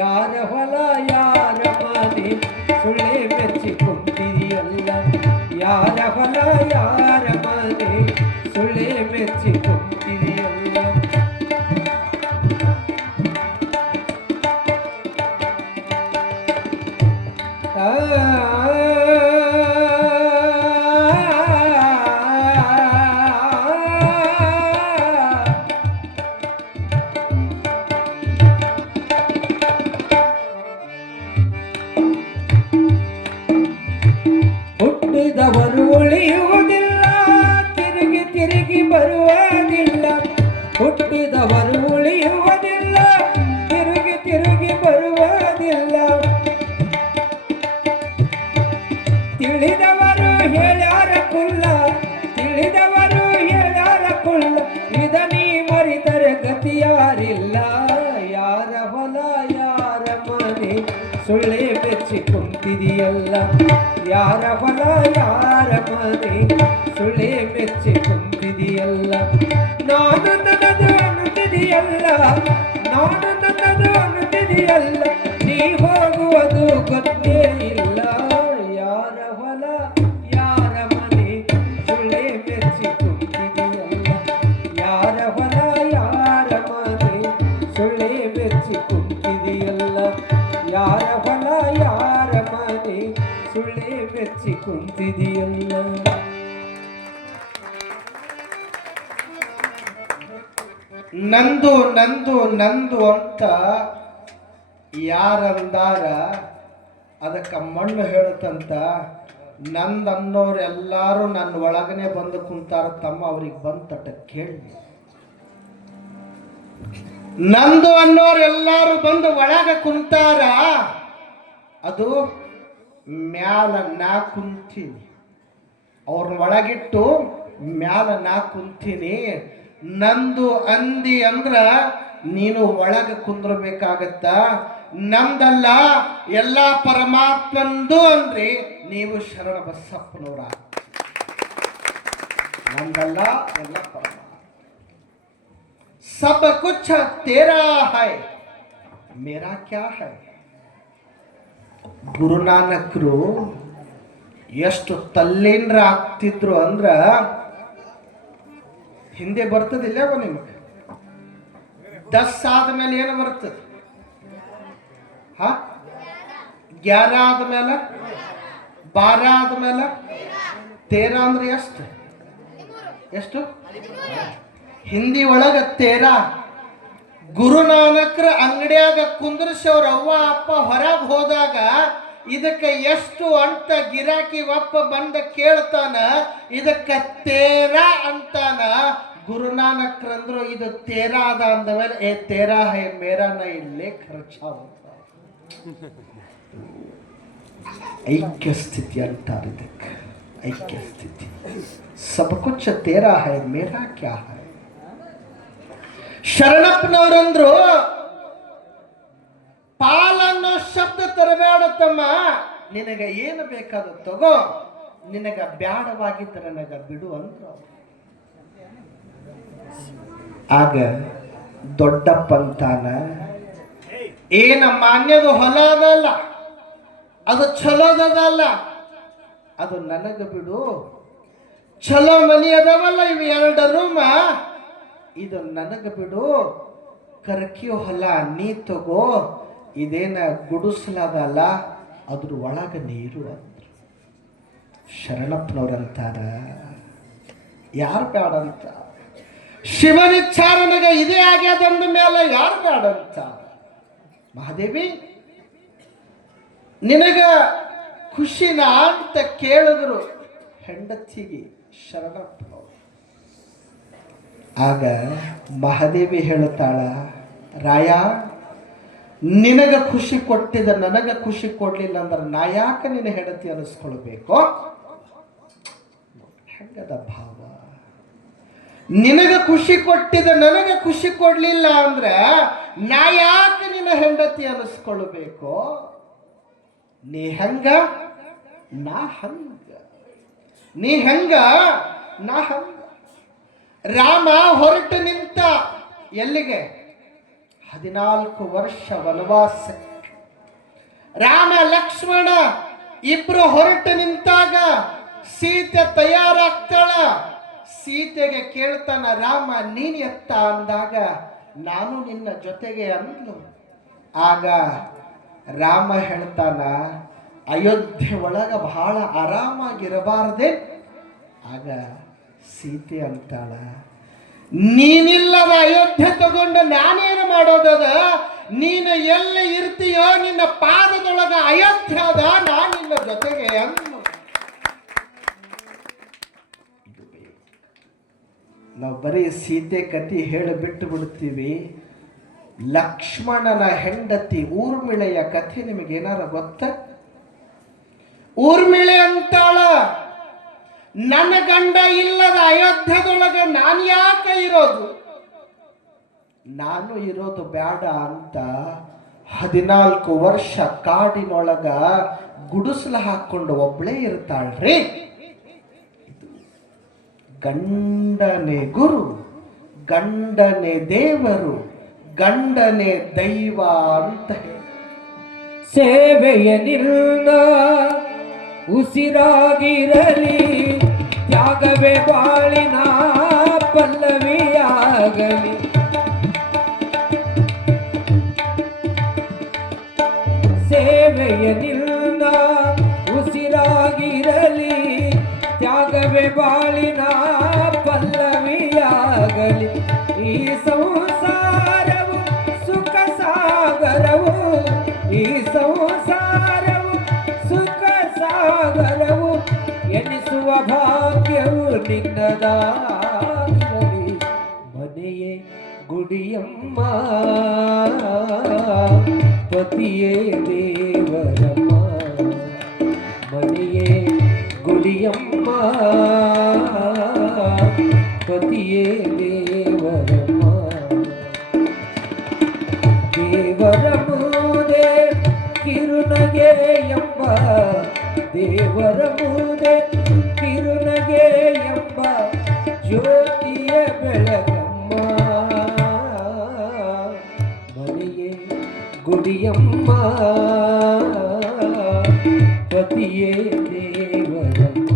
ಯಾರ ಹೊಲ ಯಾರ ಮನೆ ಸುಳ್ಳೆ ಮೆಚ್ಚಿ ಕುಂತಿದೆಯಲ್ಲ. ಯಾರ ಹೊಲ ಯಾರ ಮನೆ ಸುಳ್ಳೆ ಮೆಚ್ಚಿ ಕುಂತಿದೆಯಲ್ಲ. ಹುಟ್ಟಿದವರು ಉಳಿಯುವುದಿಲ್ಲ, ತಿರುಗಿ ತಿರುಗಿ ಬರುವುದಿಲ್ಲ. ಹುಟ್ಟಿದವರು ಉಳಿಯುವುದಿಲ್ಲ, ತಿರುಗಿ ತಿರುಗಿ ಬರುವುದಿಲ್ಲ. ತಿಳಿದವರು ಹೇಳ್ಯಾರ ಕುಲ್ಲ, ತಿಳಿದವರು ಹೇಳ್ಯಾರ ಕುಲ್ಲ, ಇದ ನೀ ಮರಿದರೆ ಗತಿಯಾರಿಲ್ಲ. ಯಾರ ಹೊಲ ಯಾರ ಮನೆ ಸುಳ್ಳೆ ಮೆಚ್ಚಿ ಕುಂತಿದೆಯಲ್ಲ. ಯಾರ ಹೊಲ ಯಾರ ಮನೆ ಸುಳ್ಳೆ ಮೆಚ್ಚಿ ಕುಂತಿದೆಯಲ್ಲ. ನಾನು ನನ್ನದು ಅನ್ನುತ್ತಿದೆಯಲ್ಲ, ನಾನು ನನ್ನದು ಅನ್ನುತ್ತಿದೆಯಲ್ಲ, ನೀ ಹೋಗುವುದು ಗೊತ್ತೇ ಇಲ್ಲ. ಯಾರ ಹೊಲ ಯಾರ ಮನೆ ಸುಳ್ಳೆ ಮೆಚ್ಚಿ ಕುಂತಿದೆಯಲ್ಲ. ಯಾರ ಹೊಲ ಯಾರ ಮನೆ ಸುಳ್ಳೆ ಮೆಚ್ಚಿ ಕುಂತಿದೆಯಲ್ಲ. ಯಾರ ಹೊಲ ಯಾರ ಮನೆ ಸುಳ್ಳೆ ಮೆಚ್ಚಿ ಕುಂತಿದೆಯಲ್ಲ. ನಂದು ನಂದು ನಂದು ಅಂತ ಯಾರಂದಾರ ಅದಕ್ಕೆ ಮಣ್ಣು ಹೇಳುತ್ತಂತ. ನಂದು ಅನ್ನೋರೆಲ್ಲರೂ ನನ್ನ ಒಳಗನೆ ಬಂದು ಕುಂತಾರ ತಮ್ಮ, ಅವ್ರಿಗೆ ಬಂದ ತಟ್ಟ ಕೇಳಿ. ನಂದು ಅನ್ನೋರೆಲ್ಲರೂ ಬಂದು ಒಳಗ ಕುಂತಾರ, ಅದು ಮ್ಯಾಲ ನಾ ಕುಂತೀನಿ. ಅವ್ರನ್ನ ಒಳಗಿಟ್ಟು ಮ್ಯಾಲ ನಾ ಕುಂತೀನಿ. ನಂದು ಅಂದಿ ಅಂದ್ರ ನೀನು ಒಳಗ ಕುಂದ್ರಬೇಕಾಗತ್ತ. ನಮ್ದಲ್ಲ ಎಲ್ಲ ಪರಮಾತ್ಮಂದು ಅಂದ್ರಿ ನೀವು ಶರಣ ಬಸಪ್ಪನವರ. ನಮ್ದಲ್ಲ ಎಲ್ಲ ಪರಮಾತ್ಮ. सब कुछ तेरा है मेरा क्या है. ಗುರುನಾನಕರು ಎಷ್ಟು ತಲ್ಲೀನ್ರ ಆಗ್ತಿದ್ರು ಅಂದ್ರ ಹಿಂದೆ ಬರ್ತದಿಲ್ಲ ನಿಮಗೆ 10 ಆದ್ಮೇಲೆ ಏನು ಬರ್ತದೆ? 11 ಆದ್ಮೇಲೆ 12 ಆದ್ಮೇಲೆ 13 ಅಂದ್ರೆ ಎಷ್ಟು ಹಿಂದಿ ಒಳಗ 13. ಗುರುನಾನಕರ ಅಂಗಡಿಯಾಗ ಕುಂದ್ರಿಸಿ ಅವ್ರ ಅವ್ವ ಅಪ್ಪ ಹೊರಗೆ ಹೋದಾಗ ಇದಕ್ಕೆ ಎಷ್ಟು ಅಂತ ಗಿರಾಕಿ ಒಪ್ಪ ಬಂದ ಕೇಳ್ತಾನ. ಇದಕ್ಕೆ 13 ಅಂತಾನ. ಗುರುನಾನಕರಂದ್ರು ಇದು 13 ಅದ ಅಂದಮೇಲೆ 13 ಹೈ ಮೇರಾ ನೈ ಲೇಖ ಖರ್ಚಾ. ಐಕ್ಯ ಸ್ಥಿತಿ ಅಂತಾರೆ ಇದಕ್ಕೆ. ಐಕ್ಯ ಸ್ಥಿತಿ. ಸಬ್ ಕುಚ್ ತೇರಾ ಹೈ ಮೇರಾ ಕ್ಯಾ ಹೈ. ಶರಣಪ್ಪನವರಂದ್ರು ಪಾಲನ್ನು ಶಬ್ದ ತರಬೇಡ ತಮ್ಮ, ನಿನಗ ಏನು ಬೇಕಾದ ತಗೋ, ನಿನಗ ಬ್ಯಾಡವಾಗಿದ್ದರೆ ನನಗ ಬಿಡು ಅಂದ್ರು. ಆಗ ದೊಡ್ಡಪ್ಪಂತಾನ ಏನ ಮಾನ್ಯದ ಹೊಲ ಅದಲ್ಲ, ಅದು ಚಲೋದಲ್ಲ, ಅದು ನನಗ ಬಿಡು. ಚಲೋ ಮನಿ ಅದಾವಲ್ಲ ಇವು 2 ರೂಮ, ಇದು ನನಗ ಬಿಡು. ಕರ್ಕಿಯೋ ಹೊಲ ನೀ ತಗೋ, ಇದೇನ ಗುಡಿಸ್ಲದಲ್ಲ ಅದ್ರ ಒಳಗ ನೀರು ಅಂದ್ರು. ಶರಣಪ್ಪನವ್ರಂತಾರ ಯಾರು ಬೇಡಂತ. ಶಿವನಿಚ್ಛಾ ನನಗ ಇದೇ ಆಗ್ಯದಂದ ಮೇಲೆ ಯಾರು ಬೇಡಂತ. ಮಹಾದೇವಿ ನಿನಗ ಖುಷಿನ ಅಂತ ಕೇಳಿದ್ರು ಹೆಂಡತಿಗೆ ಶರಣಪ್ಪನವರು. ಆಗ ಮಹಾದೇವಿ ಹೇಳುತ್ತಾಳ, ರಾಯ ನಿನಗ ಖುಷಿ ಕೊಟ್ಟಿದ ನನಗ ಖುಷಿ ಕೊಡ್ಲಿಲ್ಲ ಅಂದ್ರೆ ನಾ ಯಾಕೆ ನಿನ್ನ ಹೆಂಡತಿ ಅನಿಸ್ಕೊಳ್ಬೇಕು? ಹೆಂಗದ ಭಾವ. ನಿನಗ ಖುಷಿ ಕೊಟ್ಟಿದ ನನಗ ಖುಷಿ ಕೊಡ್ಲಿಲ್ಲ ಅಂದ್ರೆ ನಾ ಯಾಕೆ ನಿನ್ನ ಹೆಂಡತಿ ಅನಿಸ್ಕೊಳ್ಬೇಕು? ನೀ ಹೆಂಗ ನಾ ಹಂಗ, ನೀ ಹೆಂಗ ನಾ ಹಂಗ. ರಾಮ ಹೊರಟು ನಿಂತ ಎಲ್ಲಿಗೆ? 14 ವರ್ಷ ವನವಾಸಕ್ಕೆ. ರಾಮ ಲಕ್ಷ್ಮಣ ಇಬ್ರು ಹೊರಟು ನಿಂತಾಗ ಸೀತೆ ತಯಾರಾಗ್ತಾಳ. ಸೀತೆಗೆ ಕೇಳ್ತಾನ ರಾಮ ನೀನ್ ಎತ್ತ ಅಂದಾಗ ನಾನು ನಿನ್ನ ಜೊತೆಗೆ ಅಂದ್ಲು. ಆಗ ರಾಮ ಹೇಳ್ತಾನ ಅಯೋಧ್ಯೆ ಒಳಗ ಬಹಳ ಆರಾಮಾಗಿರಬಾರದೆ. ಆಗ ಸೀತೆ ಅಂತಾಳ ನೀನಿಲ್ಲದ ಅಯೋಧ್ಯೆ ತಗೊಂಡು ನಾನೇನು ಮಾಡೋದದ? ನೀನು ಎಲ್ಲಿ ಇರ್ತೀಯೋ ನಿನ್ನ ಪಾದದೊಳಗ ಅಯೋಧ್ಯೆ ಅದ, ನಾನು ನಿನ್ನ ಜೊತೆಗೆ ಅಂದ್ಲು. ನಾವು ಬರೀ ಸೀತೆ ಕಥೆ ಹೇಳಿ ಬಿಟ್ಟು ಬಿಡ್ತೀವಿ. ಲಕ್ಷ್ಮಣನ ಹೆಂಡತಿ ಊರ್ಮಿಳೆಯ ಕಥೆ ನಿಮಗೇನಾರ ಗೊತ್ತ? ಊರ್ಮಿಳೆ ಅಂತಾಳ ನನ್ನ ಗಂಡ ಇಲ್ಲದ ಅಯೋಧ್ಯದೊಳಗೆ ನಾನು ಯಾಕೆ ಇರೋದು? ನಾನು ಇರೋದು ಬೇಡ ಅಂತ 14 ವರ್ಷ ಕಾಡಿನೊಳಗ ಗುಡಿಸಲ ಹಾಕೊಂಡು ಒಬ್ಳೇ ಇರ್ತಾಳ್ರಿ. ಗಂಡನೇ ಗುರು, ಗಂಡನೇ ದೇವರು, ಗಂಡನೇ ದೈವ ಅಂತ ಸೇವೆಯ ನಿಲ್ಲ ಉಸಿರಾಗಿರಲಿ, ತ್ಯಾಗವೇ ಬಾಳಿನ ಪಲ್ಲವಿಯಾಗಲಿ. ಸೇವೆಯ ನಿಲ್ಲ ಉಸಿರಾಗಿರಲಿ, ತ್ಯಾಗವೇ ಬಾಳಿನ ಪಲ್ಲವಿಯಾಗಲಿ. ಈ ಸಂಸಾರವು ಸುಖ ಸಾಗರವು, ಈ ಸಂಸಾರವು ಸುಖ ಸಾಗರವು, ಎನಿಸುವ ಭಾಗ್ಯವು ನಿನ್ನದಾಗಲಿ. ಮನೆಯೇ ಗುಡಿಯಮ್ಮ, ಪತಿಯೇ ದೇವರಮ್ಮ. ಮನೆಯೇ ಗುಡಿಯ ಗುಡಿಯಮ್ಮ ಪತಿಯೇ ದೇವರಮ್ಮ ದೇವರ ಮುಂದೆ ಕಿರುನಗೆ ಎಂಬ ದೇವರ ಮುಂದೆ ಕಿರುನಗೆ ಎಂಬ ಜ್ಯೋತಿಯ ಬೆಳಗಮ್ಮ ಮನೆಯೇ ಗುಡಿಯಮ್ಮ ಪತಿಯೇ ದೇವರಮ್ಮ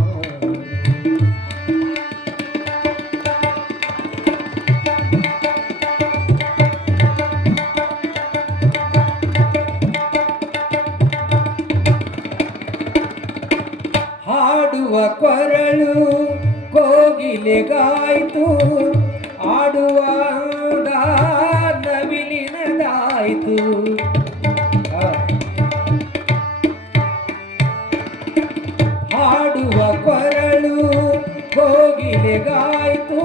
ಹಾಡುವ ಕೊರಳು ಕೋಗಿಲೆಗಾಯ್ತು ಆಡುವ ನವಿಲಿನದಾಯ್ತು ಹಾಡುವ ಕೊರಳು ಕೋಗಿಲೆಗಾಯ್ತು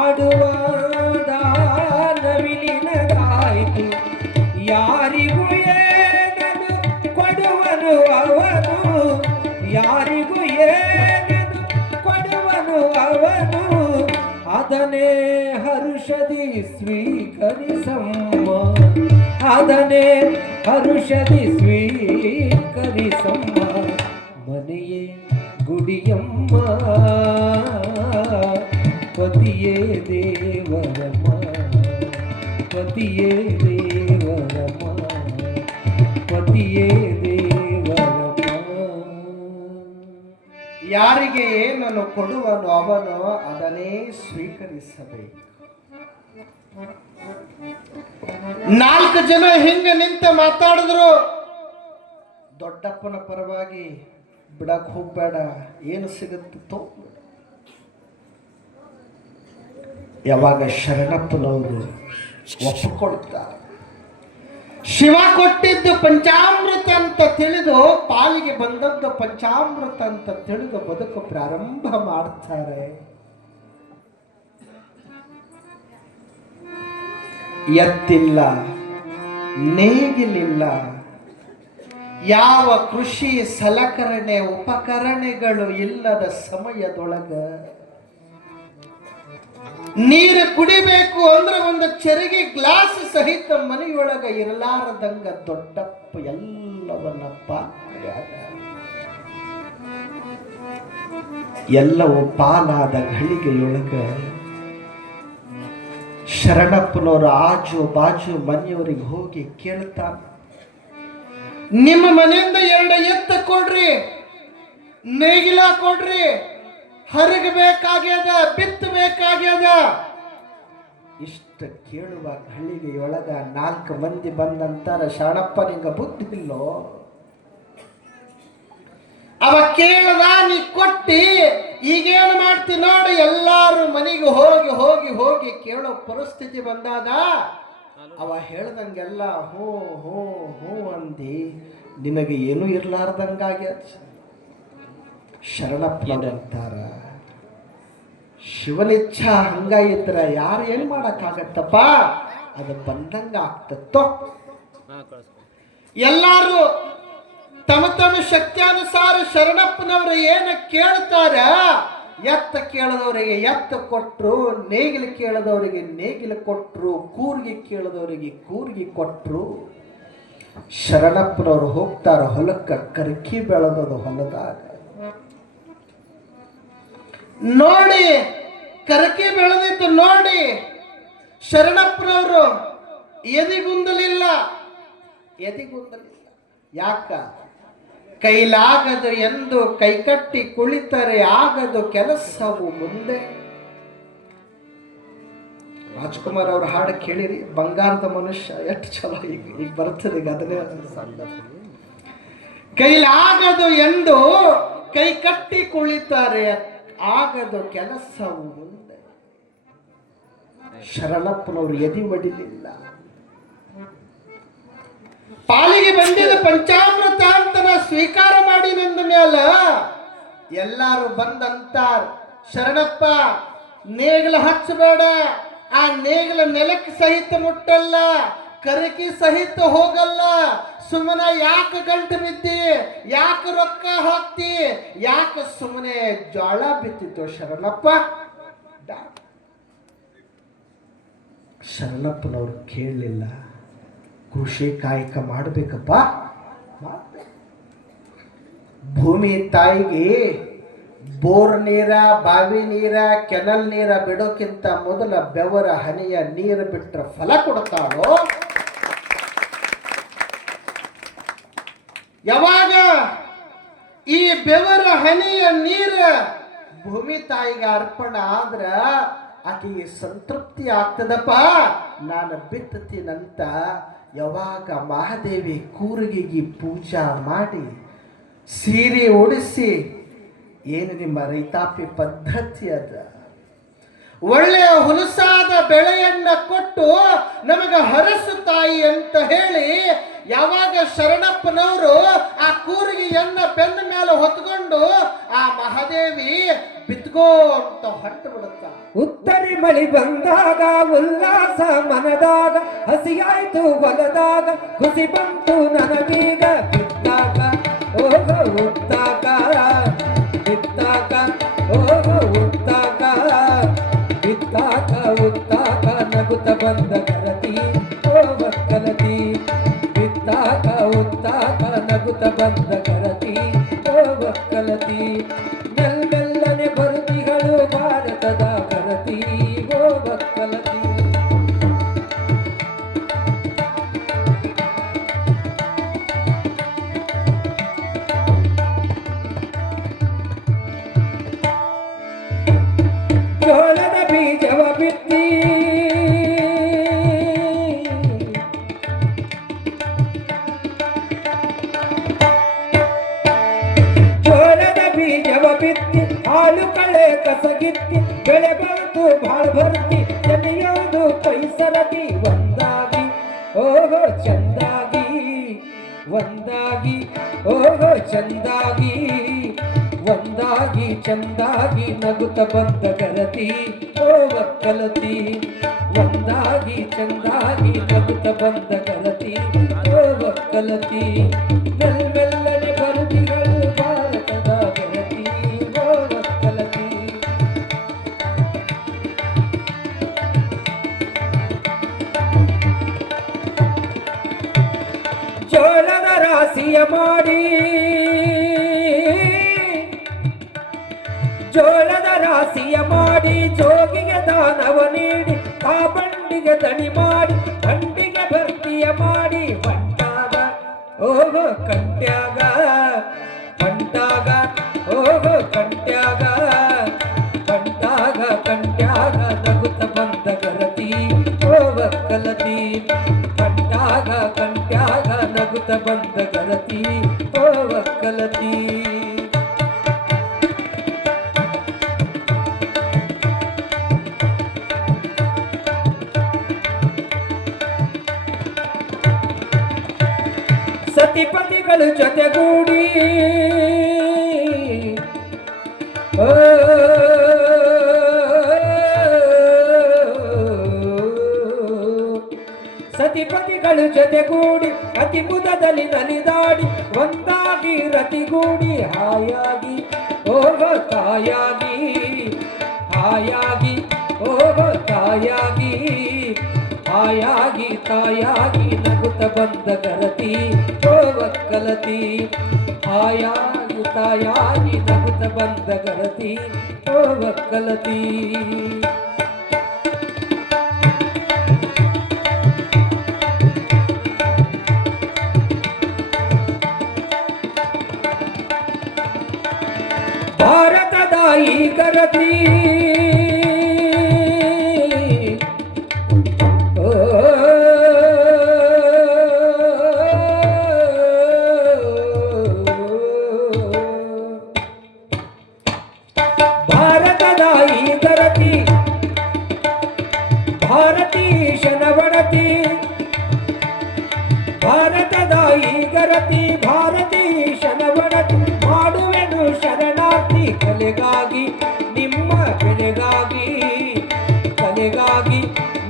ಆಡುವ ನವಿಲಿನದಾಯ್ತು ಯಾರಿಗೂ ಏನನು ಕೊಡುವನು ಅವನು ಯಾರಿಗೂ ಏನನು ಕೊಡುವನು ಅವನು ಅದನ್ನೇ ಹರುಷದಿ ಸ್ವೀಕರಿಸಮ್ಮ ಅದನ್ನೇ ಹರುಷದಿ ಸ್ವೀಕರಿಸಮ್ಮ ಮನೆಯೇ ಗುಡಿಯಮ್ಮ ಪತಿಯೇ ದೇವರಮ್ಮ ಪತಿಯೇ ದೇವರಮ್ಮ ಪತಿಯೇ ದೇವರಮ್ಮ ಯಾರಿಗೆ ಏನನ್ನು ಕೊಡುವನು ಅವನು ಅದನ್ನೇ ಸ್ವೀಕರಿಸಬೇಕು. 4 ಜನ ಹಿಂಗೆ ನಿಂತ ಮಾತಾಡಿದ್ರು. ದೊಡ್ಡಪ್ಪನ ಪರವಾಗಿ ಬಿಡಕ್ ಹೋಗ್ಬೇಡ, ಏನು ಸಿಗುತ್ತೋ. ಯಾವಾಗ ಶರಣಪ್ಪನವರು ಒಪ್ಪಿಕೊಳ್ತಾರೆ, ಶಿವ ಕೊಟ್ಟಿದ್ದು ಪಂಚಾಮೃತ ಅಂತ ತಿಳಿದು, ಪಾಲಿಗೆ ಬಂದದ್ದು ಪಂಚಾಮೃತ ಅಂತ ತಿಳಿದು ಬದುಕು ಪ್ರಾರಂಭ ಮಾಡ್ತಾರೆ. ಎತ್ತಿಲ್ಲ, ನೇಗಿಲಿಲ್ಲ, ಯಾವ ಕೃಷಿ ಸಲಕರಣೆ ಉಪಕರಣಗಳು ಇಲ್ಲದ ಸಮಯದೊಳಗ ನೀರು ಕುಡಿಬೇಕು ಅಂದ್ರೆ ಒಂದು ಚೆರಿಗೆ ಗ್ಲಾಸ್ ಸಹಿತ ಮನೆಯೊಳಗ ಇರಲಾರದಂಗ ದೊಡ್ಡಪ್ಪ ಎಲ್ಲವನ್ನಪ್ಪ ಎಲ್ಲವೂ ಪಾಲಾದ ಘಳಿಗೆಯೊಳಗ ಶರಣಪ್ಪನವರು ಆಜು ಬಾಜು ಮನೆಯವರಿಗೆ ಹೋಗಿ ಕೇಳ್ತಾರ, ನಿಮ್ಮ ಮನೆಯಿಂದ 2 ಎತ್ತು ಕೊಡ್ರಿ, ನೇಗಿಲ ಕೊಡ್ರಿ, ಹರಗಬೇಕಾಗ್ಯದ, ಬಿತ್ತಬೇಕಾಗ್ಯದ. ಇಷ್ಟ ಕೇಳುವ ಹಳ್ಳಿಗೆಯೊಳಗ 4 ಮಂದಿ ಬಂದಂತಾರ, ಶರಣಪ್ಪ ನಿಂಗ ಬುದ್ಧಿ ಇಲ್ಲೋ? ಅವ ಕೇಳದ, ನೀ ಕೊಟ್ಟಿ, ಈಗೇನು ಮಾಡ್ತಿ ನೋಡಿ. ಎಲ್ಲಾರು ಮನೆಗೆ ಹೋಗಿ ಹೋಗಿ ಹೋಗಿ ಕೇಳೋ ಪರಿಸ್ಥಿತಿ ಬಂದಾಗ ಅವ ಹೇಳ್ದಂಗೆಲ್ಲ ಹ್ಞೂ ಹ್ಞೂ ಹ್ಞೂ ಅಂದಿ, ನಿನಗೆ ಏನೂ ಇರ್ಲಾರ್ದಂಗಾಗ್ಯದ. ಶರಣಪ್ಪನವ್ರಂತಾರ, ಶಿವನಿಚ್ಛಾ ಹಂಗ ಇದ್ರ ಯಾರು ಏನ್ ಮಾಡಕ್ಕಾಗತ್ತಪ್ಪ, ಅದು ಬಂದಂಗ ಆಗ್ತತ್ತೋ. ಎಲ್ಲಾರು ತಮ್ಮ ತಮ್ಮ ಶಕ್ತಿಯಾನುಸಾರ ಶರಣಪ್ಪನವರು ಏನ ಕೇಳ್ತಾರ, ಎತ್ತ ಕೇಳದವರಿಗೆ ಎತ್ತ ಕೊಟ್ರು, ನೇಗಿಲು ಕೇಳದವರಿಗೆ ನೇಗಿಲು ಕೊಟ್ರು, ಕೂರ್ಗಿ ಕೇಳದವರಿಗೆ ಕೂರ್ಗಿ ಕೊಟ್ರು. ಶರಣಪ್ಪನವರು ಹೋಗ್ತಾರ ಹೊಲಕ್ಕ, ಕರ್ಕಿ ಬೆಳೆದದು ಹೊಲದಾಗ ನೋಡಿ, ಕರಕೆ ಬೆಳೆದಿದ್ದು ನೋಡಿ. ಶರಣಪ್ಪನವರು ಎದಿಗುಂದಲಿಲ್ಲ. ಯಾಕ? ಕೈಲಾಗದು ಎಂದು ಕೈಕಟ್ಟಿ ಕುಳಿತರೆ ಆಗದು ಕೆಲಸವು ಮುಂದೆ. ರಾಜ್ಕುಮಾರ್ ಅವ್ರ ಹಾಡು ಕೇಳಿರಿ, ಬಂಗಾರದ ಮನುಷ್ಯ, ಎಷ್ಟು ಚಲೋ ಈಗ ಬರ್ತದೆ. ಈಗ ಅದನ್ನೇ ಕೈಲಾಗದು ಎಂದು ಕೈ ಕಟ್ಟಿ ಕುಳಿತಾರೆ, ಆಗದು ಕೆಲಸವು ಮುಂದೆ. ಶರಣಪ್ಪನವರು ಎದಿ ಒಡಿಲಿಲ್ಲ. ಪಾಲಿಗೆ ಬಂದಿದ ಪಂಚಾಮೃತ ಅಂತ ನಾ ಸ್ವೀಕಾರ ಮಾಡಿನಂದ ಮೇಲ ಎಲ್ಲಾರು ಬಂದಂತಾರ, ಶರಣಪ್ಪ ನೇಗಿಲ ಹಚ್ಚಬೇಡ, ಆ ನೇಗಿಲ ನೆಲಕ್ಕೆ ಸಹಿತ ಮುಟ್ಟಲ್ಲ, ಕರಕಿ ಸಹಿತ ಹೋಗಲ್ಲ. ಸುಮ್ಮನೆ ಯಾಕೆ ಗಂಟು ಬಿದ್ದಿ, ಯಾಕೆ ರೊಕ್ಕ ಹಾಕ್ತಿ, ಯಾಕೆ ಸುಮ್ಮನೆ ಜ್ವಾಳ ಬಿತ್ತಿತ್ತು ಶರಣಪ್ಪ. ಶರಣಪ್ಪನವ್ರು ಕೇಳಲಿಲ್ಲ. ಕೃಷಿ ಕಾಯಕ ಮಾಡಬೇಕಪ್ಪ. ಭೂಮಿ ತಾಯಿಗೆ ಬೋರ್ ನೀರ, ಬಾವಿ ನೀರ, ಕೆನಲ್ ನೀರ ಬಿಡೋಕ್ಕಿಂತ ಮೊದಲ ಬೆವರ ಹನಿಯ ನೀರು ಬಿಟ್ಟರೆ ಫಲ ಕೊಡ್ತಾಳೋ. ಯಾವಾಗ ಈ ಬೆವರ ಹನಿಯ ನೀರ ಭೂಮಿ ತಾಯಿಗೆ ಅರ್ಪಣ ಆದ್ರ ಆಕೆಗೆ ಸಂತೃಪ್ತಿ ಆಗ್ತದಪ್ಪ. ನಾನು ಬಿತ್ತತೀನಂತ ಯಾವಾಗ ಮಹಾದೇವಿ ಕೂರಿಗೆಗೆ ಪೂಜಾ ಮಾಡಿ ಸೀರೆ ಉಡಿಸಿ, ಏನು ನಿಮ್ಮ ರೈತಾಪಿ ಪದ್ಧತಿ ಅದ, ಒಳ್ಳೆಯ ಹುಲಸಾದ ಬೆಳೆಯನ್ನ ಕೊಟ್ಟು ನಮಗೆ ಹರಸು ತಾಯಿ ಅಂತ ಹೇಳಿ ಯಾವಾಗ ಶರಣಪ್ಪನವರು ಆ ಕೂರಿಗೆಯನ್ನ ಬೆನ್ನ ಮೇಲೆ ಹೊತ್ಕೊಂಡು ಆ ಮಹಾದೇವಿ ಬಿತ್ಕೋಂತ ಹೊಟ್ಟು ಬಿಡುತ್ತ. ಉತ್ತರಿ ಮಳಿ ಬಂದಾಗ ಉಲ್ಲಾಸ ಮನದಾಗ, ಹಸಿಯಾಯ್ತು ಹೊಲದಾಗ ಖುಷಿ ಬಂತು ನನಗೀಗ. ಬಿತ್ತಾಕ ಓಗ ಉತ್ತಾಕ, ಬಿತ್ತಾಕ ಓಗ ಉತ್ತಾಕ, ಬಿತ್ತಾಕ ಉತ್ತಾಕ ನಗುತ್ತ ಬಂದ ಗರತಿ ಓ ಒಕ್ಕಲತಿ. ಬಿತ್ತಾಕ ಉತ್ತಾಕ ನಗುತ್ತ ಬಂದ ಗರತಿ ಓ ಒಕ್ಕಲತಿ. ಮೆಲ್ಲನೆ ಬರುತಿಗಳು ಭಾರತದ ಗರತಿ ಓ ಒಕ್ಕಲತಿ. ಜೋಳದ ಬೀಜವ ಬಿತ್ತಿ, ಜೋಳದ ಬೀಜವ ಬಿತ್ತಿ, ಹಾಲು ಕಳೆ ಕಸಗಿತ್ತಿ, ಬೆಳೆ ಬಂತು ಬಾಳ್ ಭರ್ತಿ, ಜನಿಯೋದು ಪೈಸರತಿ. ಒಂದಾಗಿ ಓಹೋ ಚಂದಾಗಿ, ಒಂದಾಗಿ ಓಹೋ ಚಂದಾಗಿ, ಒಂದಾಗಿ ಚಂದಾಗಿ ನಗುತ್ತ ಬಂದ ಗರತಿ ಓ ಒಕ್ಕಲತಿ. ಒಂದಾಗಿ ಚಂದಾಗಿ ನಗುತ್ತ ಬಂದ ಗರತಿ ಓ ಒಕ್ಕಲತಿ. ಮೆಲ್ಲನೆ ಬರುತಿಗಳು ಭಾರತದ ಗರತಿ ಓ ಒಕ್ಕಲತಿ. ಜೋಳದ ರಾಶಿಯ ಮಾಡಿ, ಜೋಳದ ರಾಶಿಯ ಮಾಡಿ, ಜೋಗಿಗೆ ದಾನವ ನೀಡಿ, ಆ ಬಂಡಿಗೆ ದಣಿ ಮಾಡಿ, ಬಂಡಿಗೆ ಭರ್ತಿಯ ಮಾಡಿ, ಬಂಟಾಗ ಓಹೋ ಕಂಟ್ಯಾಗ, ಬಂಟಾಗ ಓಹೋ ಕಂಟ್ಯಾಗ, ಬಂಟಾಗ ಕಂಟ್ಯಾಗ ನಗುತ್ತ ಬಂದ ಗರತಿ ಓ ಒಕ್ಕಲತಿ. ಬಂಟಾಗ ಕಂಟ್ಯಾಗ ನಗುತ್ತ ಬಂದ ಗರತಿ ಓ ಒಕ್ಕಲತಿ. ಸತಿಪತಿಗಳು ಜೊತೆಗೂಡಿ ಓ ಸತಿಪತಿಗಳು ಜೊತೆಗೂಡಿ ಅತಿ ಮುದದಲ್ಲಿ ನಲಿದಾಡಿ, ಒಂದಾಗಿ ರತಿಗೂಡಿ ಹಾಯಾಗಿ ಓಹೋ ತಾಯಾಗಿ, ಹಾಯಾಗಿ ಓಹೋ ತಾಯಾಗಿ, ಹಾಯಾಗಿ ತಾಯಾಗಿ ನಗುತ್ತ ಬಂದ ಗರತಿ ಓ ಒಕ್ಕಲತಿ. ಹಾಯಾಗಿ ತಾಯಾಗಿ ನಗುತ್ತ ಬಂದ ಗರತಿ ಓ ಒಕ್ಕಲತಿ. ಭಾರತದ ಈ ಗರತಿ ಭಾರತದ ಈ ಗರತಿ, ಭಾರತೀಶನ ಒಡತಿ, ಭಾರತದ ಈ ಗರತಿ, ಭಾರತೀಶನ ಒಡತಿ. ಮಾಡುವೆನು ಶರಣಾರ್ಥಿ ಕಲೆಗಾಗಿ ನಿಮ್ಮ ಬೆಲೆಗಾಗಿ, ಕಲೆಗಾಗಿ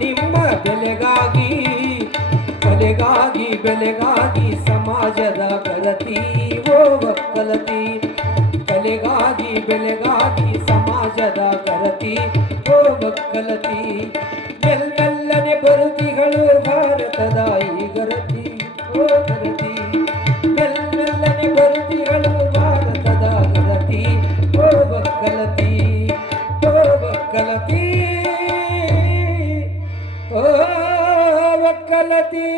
ನಿಮ್ಮ ಬೆಲೆಗಾಗಿ, ಬೆಲೆಗಾಗಿ ಸಮಾಜದ ಗರತಿ ಓ ಒಕ್ಕಲತಿ. ಕಲೆಗಾಗಿ ಬೆಲೆಗಾಗಿ ಸಮಾಜದ ಗರತಿ ಓ ಒಕ್ಕಲತಿ. ಮೆಲ್ಲನೆ ಬರುತಿಗಳು ಭಾರತದ ಈ ಗರತಿ ಓ ಗರತಿ. ಮೆಲ್ಲನೆ ಬರುತಿಗಳು ಭಾರತದ ಗರತಿ ಓ ಒಕ್ಕಲತಿ ಓ ಒಕ್ಕಲತಿ ಓ ಒಕ್ಕಲತಿ.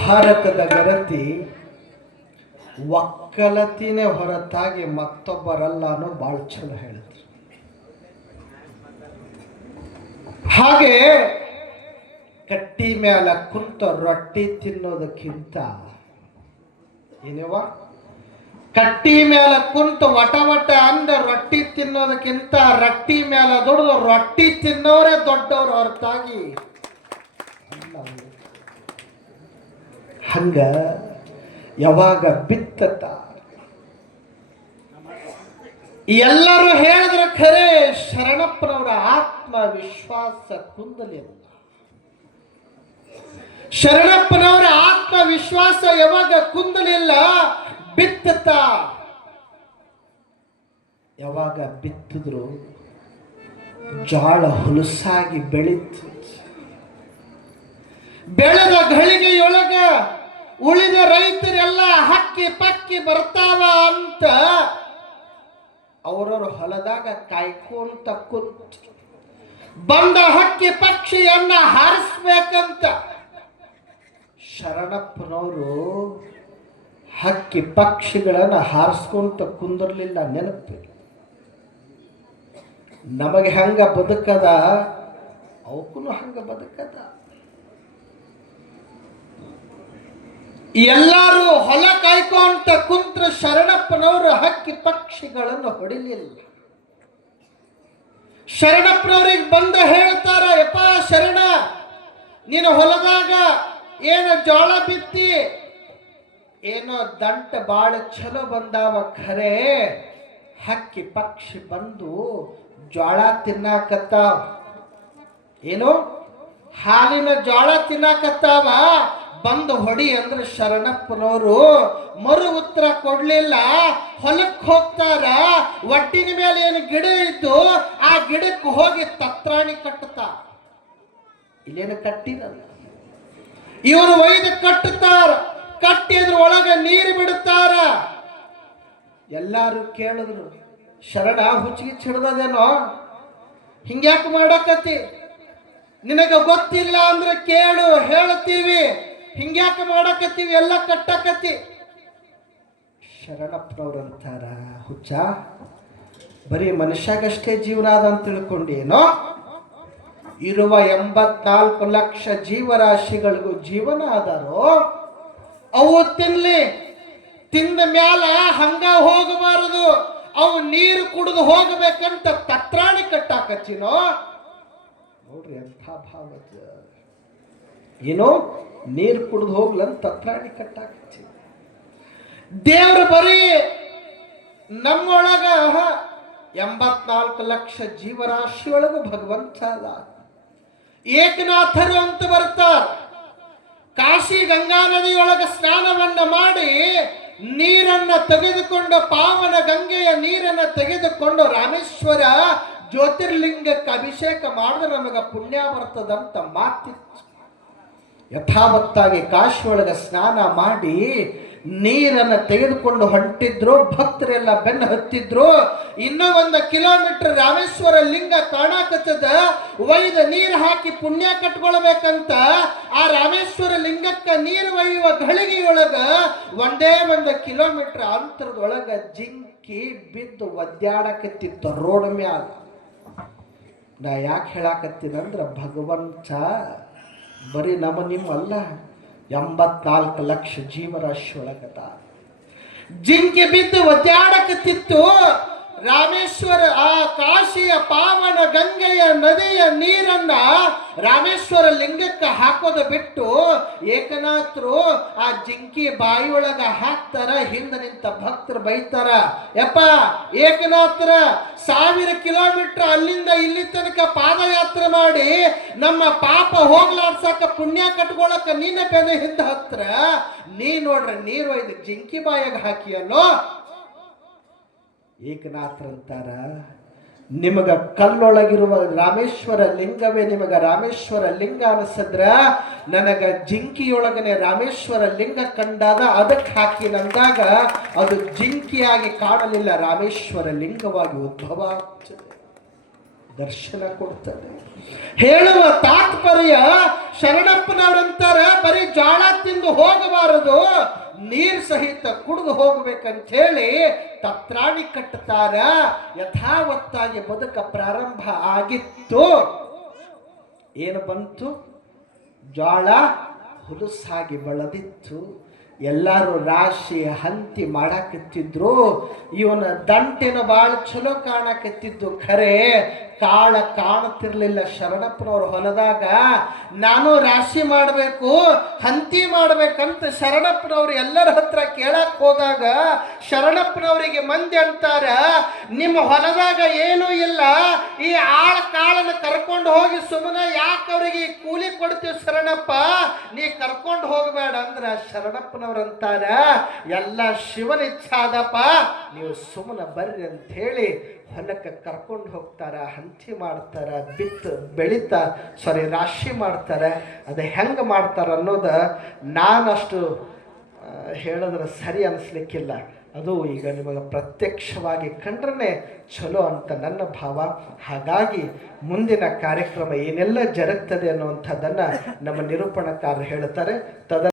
ಭಾರತದ ಗರತಿ ಒಕ್ಕಲತಿನೇ ಹೊರತಾಗಿ ಮತ್ತೊಬ್ಬರಲ್ಲ ಅನ್ನೋ ಭಾಳ ಚಲೋ ಹೇಳಿದ್ರು. ಹಾಗೆ ಕಟ್ಟಿ ಮ್ಯಾಲ ಕುಂತ ರೊಟ್ಟಿ ತಿನ್ನೋದಕ್ಕಿಂತ ಏನವ ಕಟ್ಟಿ ಮ್ಯಾಲ ಕುಂತ ವಟ ವಟ ಅಂದ ರೊಟ್ಟಿ ತಿನ್ನೋದಕ್ಕಿಂತ ರೊಟ್ಟಿ ಮ್ಯಾಲ ದುಡಿದು ರೊಟ್ಟಿ ತಿನ್ನೋರೇ ದೊಡ್ಡವ್ರು ಹೊರತಾಗಿ ಹಂಗ ಯಾವಾಗ ಬಿತ್ತತ ಎಲ್ಲರೂ ಹೇಳಿದ್ರೆ ಖರೆ ಶರಣಪ್ಪನವರ ಆತ್ಮವಿಶ್ವಾಸ ಕುಂದಲಿಲ್ಲ. ಶರಣಪ್ಪನವರ ಆತ್ಮವಿಶ್ವಾಸ ಯಾವಾಗ ಕುಂದಲಿಲ್ಲ ಬಿತ್ತತ ಯಾವಾಗ ಬಿತ್ತಿದ್ರು ಜಾಳ ಹುಲಸಾಗಿ ಬೆಳೀತು. ಬೆಳೆದ ಘಳಿಗೆಯೊಳಗ ಉಳಿದ ರೈತರೆಲ್ಲ ಹಕ್ಕಿ ಪಕ್ಕಿ ಬರ್ತಾವ ಅಂತ ಅವರವ್ರ ಹೊಲದಾಗ ಕಾಯ್ಕೊಂತ ಕುಂತ ಬಂದ ಹಕ್ಕಿ ಪಕ್ಷಿಯನ್ನ ಹಾರಿಸ್ಬೇಕಂತ ಶರಣಪ್ಪನವರು ಹಕ್ಕಿ ಪಕ್ಷಿಗಳನ್ನ ಹಾರಿಸ್ಕೊಂತ ಕುಂದಿರ್ಲಿಲ್ಲ. ನೆನಪು ನಮಗೆ ಹಂಗ ಬದುಕದ ಅವಕ್ಕೂ ಹಂಗ ಬದುಕದ. ಎಲ್ಲರೂ ಹೊಲ ಕಾಯ್ಕೊಂತ ಕುಂತ್ರ ಶರಣಪ್ಪನವರು ಹಕ್ಕಿ ಪಕ್ಷಿಗಳನ್ನು ಹೊಡಿಲಿಲ್ಲ. ಶರಣಪ್ಪನವ್ರಿಗೆ ಬಂದ ಹೇಳ್ತಾರ, ಯಪ್ಪ ಶರಣ, ನೀನು ಹೊಲದಾಗ ಏನು ಜೋಳ ಬಿತ್ತಿ ಏನೋ ದಂಟ ಬಾಳ ಚಲೋ ಬಂದಾವ, ಖರೆ ಹಕ್ಕಿ ಪಕ್ಷಿ ಬಂದು ಜೋಳ ತಿನ್ನಾಕತ್ತಾವ, ಏನು ಹಾಲಿನ ಜೋಳ ತಿನ್ನಾಕತ್ತಾವ, ಬಂದು ಹೊಡಿ ಅಂದ್ರೆ ಶರಣಪ್ಪನವರು ಮರು ಉತ್ತರ ಕೊಡ್ಲಿಲ್ಲ. ಹೊಲಕ್ಕೆ ಹೋಗ್ತಾರ, ಒಟ್ಟಿನ ಮೇಲೆ ಏನು ಗಿಡ ಇದ್ದು ಆ ಗಿಡಕ್ಕೆ ಹೋಗಿ ತತ್ರಾಣಿ ಕಟ್ಟುತ್ತಾ. ಇಲ್ಲೇನು ಕಟ್ಟಿರಲ್ಲ, ಇವರು ಒಯ್ದು ಕಟ್ಟುತ್ತಾರ. ಕಟ್ಟಿದ್ರ ಒಳಗ ನೀರು ಬಿಡುತ್ತಾರ. ಎಲ್ಲಾರು ಕೇಳಿದ್ರು, ಶರಣ ಹುಚ್ಚಿಗೆ ಹಿಡ್ದದೇನೋ, ಹಿಂಗ್ಯಾಕೆ ಮಾಡಕತ್ತಿ, ನಿನಗ ಗೊತ್ತಿಲ್ಲ ಅಂದ್ರೆ ಕೇಳು, ಹೇಳ್ತೀವಿ, ಹಿಂಗ್ಯಾಕೆ ಮಾಡಕತ್ತೀವಿ, ಎಲ್ಲ ಕಟ್ಟಕತ್ತಿ. ಶರಣಪ್ಪನವ್ರಂತಾರ, ಹುಚ್ಚ, ಬರೀ ಮನುಷ್ಯಾಗಷ್ಟೇ ಜೀವನ ಅದ ಅಂತ ತಿಳ್ಕೊಂಡೇನೋ, ಇರುವ 84 ಲಕ್ಷ ಜೀವರಾಶಿಗಳಿಗೂ ಜೀವನ ಅದಾರೋ, ಅವು ತಿನ್ಲಿ, ತಿಂದ ಮ್ಯಾಲ ಹಂಗ ಹೋಗಬಾರದು, ಅವು ನೀರು ಕುಡಿದು ಹೋಗಬೇಕಂತ ತತ್ರಾಣಿ ಕಟ್ಟಾಕಚ್ಚಿನೋ. ನೋಡ್ರಿ ಎಂಥ ಭಾವ, ಏನೋ ನೀರು ಕುಡಿದು ಹೋಗ್ಲಂತ ತತ್ರಾಣಿ ಕಟ್ಟಾಕಚ್ಚಿ. ದೇವ್ರ ಬರೀ ನಮ್ಮೊಳಗ 84 ಲಕ್ಷ ಜೀವರಾಶಿಯೊಳಗೂ ಭಗವಂತ ಅದ. ಏಕನಾಥರು ಅಂತ ಬರ್ತಾರ. ಕಾಶಿ ಗಂಗಾ ನದಿಯೊಳಗ ಸ್ನಾನವನ್ನ ಮಾಡಿ ನೀರನ್ನ ತೆಗೆದುಕೊಂಡು, ಪಾವನ ಗಂಗೆಯ ನೀರನ್ನ ತೆಗೆದುಕೊಂಡು ರಾಮೇಶ್ವರ ಜ್ಯೋತಿರ್ಲಿಂಗಕ್ಕೆ ಅಭಿಷೇಕ ಮಾಡಿದ್ರೆ ನಮಗೆ ಪುಣ್ಯ ಬರ್ತದಂತ ಮಾತಿತ್ತು. ಯಥಾವತ್ತಾಗಿ ಕಾಶಿ ಒಳಗ ಸ್ನಾನ ಮಾಡಿ ನೀರನ್ನು ತೆಗೆದುಕೊಂಡು ಹೊಂಟಿದ್ರು. ಭಕ್ತರೆಲ್ಲ ಬೆನ್ನು ಹತ್ತಿದ್ರು. ಇನ್ನೂ 1 ಕಿಲೋಮೀಟರ್ ರಾಮೇಶ್ವರ ಲಿಂಗ ಕಾಣಕತ್ತದ. ಒಯ್ದ ನೀರು ಹಾಕಿ ಪುಣ್ಯ ಕಟ್ಕೊಳ್ಬೇಕಂತ ಆ ರಾಮೇಶ್ವರ ಲಿಂಗಕ್ಕ ನೀರು ಒಯ್ಯುವ ಘಳಿಗೆಯೊಳಗ 1 ಕಿಲೋಮೀಟರ್ ಅಂತರದೊಳಗ ಜಿಂಕಿ ಬಿದ್ದು ಒದ್ದಾಡಕತ್ತಿತ್ತು ರೋಡ್ ಮ್ಯಾಲ. ನಾ ಯಾಕೆ ಹೇಳಾಕತ್ತೀನಂದ್ರ, ಭಗವಂತ ಬರೀ ನಿಮ್ಮಲ್ಲ, 84 ಲಕ್ಷ ಜೀವರಾಶಿ ಒಳಗದ. ಜಿಂಕೆ ಬಿದ್ದು ಒದ್ದಾಡಕತ್ತಿತ್ತು. ರಾಮೇಶ್ವರ ಆ ಕಾಶಿಯ ಪಾವನ ಗಂಗೆಯ ನದಿಯ ನೀರನ್ನ ರಾಮೇಶ್ವರ ಲಿಂಗಕ್ಕೆ ಹಾಕೋದು ಬಿಟ್ಟು ಏಕನಾಥರು ಆ ಜಿಂಕಿ ಬಾಯಿಯೊಳಗ ಹಾಕ್ತಾರ. ಹಿಂದ ನಿಂತ ಭಕ್ತರು ಬೈತಾರ, ಯಪ್ಪ ಏಕನಾಥರ 1000 ಕಿಲೋಮೀಟರ್ ಅಲ್ಲಿಂದ ಇಲ್ಲಿ ತನಕ ಪಾದಯಾತ್ರೆ ಮಾಡಿ ನಮ್ಮ ಪಾಪ ಹೋಗ್ಲಾಡ್ಸಕ ಪುಣ್ಯ ಕಟ್ಕೊಳಕ ನಿನ್ನ ಬೆನ್ನ ಹಿಂದ ಹತ್ರ ನೀ ನೋಡ್ರಿ ನೀರು ಇದು ಜಿಂಕಿ ಬಾಯಾಗ ಹಾಕಿಯಲ್ಲೋ. ಏಕನಾಥರಂತಾರ, ನಿಮಗ ಕಲ್ಲೊಳಗಿರುವ ರಾಮೇಶ್ವರ ಲಿಂಗವೇ ನಿಮಗ ರಾಮೇಶ್ವರ ಲಿಂಗ ಅನಿಸಿದ್ರ ನನಗ ಜಿಂಕಿಯೊಳಗನೆ ರಾಮೇಶ್ವರ ಲಿಂಗ ಕಂಡಾದ ಅದಕ್ಕೆ ಹಾಕಿ ನಂದಾಗ ಅದು ಜಿಂಕಿಯಾಗಿ ಕಾಣಲಿಲ್ಲ, ರಾಮೇಶ್ವರ ಲಿಂಗವಾಗಿ ಉದ್ಭವ ಆಗ್ತದೆ, ದರ್ಶನ ಕೊಡ್ತದೆ. ಹೇಳುವ ತಾತ್ಪರ್ಯ ಶರಣಪ್ಪನವರಂತಾರ ಬರೀ ಜಾಳ ತಿಂದು ಹೋಗಬಾರದು, ನೀರ್ ಸಹಿತ ಕುಡಿದು ಹೋಗ್ಬೇಕಂತ ಹೇಳಿ ತತ್ರಾಣಿ ಕಟ್ಟುತ್ತಾರ. ಯಥಾವತ್ತಾಗಿ ಬದುಕ ಪ್ರಾರಂಭ ಆಗಿತ್ತು. ಏನು ಬಂತು? ಜ್ವಾಳ ಹುಲುಸಾಗಿ ಬೆಳೆದಿತ್ತು. ಎಲ್ಲರೂ ರಾಶಿ ಹಂತಿ ಮಾಡಾಕತ್ತಿದ್ರು. ಇವನ ದಂಟೆನ ಭಾಳ ಚಲೋ ಕಾಣಕತ್ತಿದ್ದು, ಖರೆ ಕಾಳ ಕಾಣುತ್ತಿರ್ಲಿಲ್ಲ. ಶರಣಪ್ಪನವ್ರ ಹೊಲದಾಗ ನಾನು ರಾಶಿ ಮಾಡಬೇಕು ಹಂತಿ ಮಾಡ್ಬೇಕಂತ ಶರಣಪ್ಪನವ್ರು ಎಲ್ಲರ ಹತ್ರ ಕೇಳಕ್ ಹೋದಾಗ ಶರಣಪ್ಪನವರಿಗೆ ಮಂದಿ ಅಂತಾರ, ನಿಮ್ಮ ಹೊಲದಾಗ ಏನೂ ಇಲ್ಲ, ಈ ಆಳ ಕಾಳನ್ನ ಕರ್ಕೊಂಡು ಹೋಗಿ ಸುಮ್ಮನೆ ಯಾಕೆ ಅವ್ರಿಗೆ ಕೂಲಿ ಕೊಡ್ತೀವಿ ಶರಣಪ್ಪ, ನೀ ಕರ್ಕೊಂಡು ಹೋಗಬೇಡ ಅಂದ್ರ ಶರಣಪ್ಪನವ್ರಂತಾರ, ಎಲ್ಲ ಶಿವನ ಇಚ್ಛಾದಪ್ಪ, ನೀವು ಸುಮ್ಮನೆ ಬರ್ರಿ ಅಂತ ಹೇಳಿ ಹೊಲಕ್ಕೆ ಕರ್ಕೊಂಡು ಹೋಗ್ತಾರ. ಹಂಚಿ ಮಾಡ್ತಾರ, ರಾಶಿ ಮಾಡ್ತಾರೆ. ಅದು ಹೆಂಗೆ ಮಾಡ್ತಾರ ಅನ್ನೋದು ನಾನಷ್ಟು ಹೇಳಿದ್ರೆ ಸರಿ ಅನಿಸ್ಲಿಕ್ಕಿಲ್ಲ. ಅದು ಈಗ ನಿಮಗೆ ಪ್ರತ್ಯಕ್ಷವಾಗಿ ಕಂಡ್ರೆ ಚಲೋ ಅಂತ ನನ್ನ ಭಾವ. ಹಾಗಾಗಿ ಮುಂದಿನ ಕಾರ್ಯಕ್ರಮ ಏನೆಲ್ಲ ಜರುಗ್ತದೆ ಅನ್ನುವಂಥದ್ದನ್ನು ನಮ್ಮ ನಿರೂಪಣಕಾರರು ಹೇಳ್ತಾರೆ.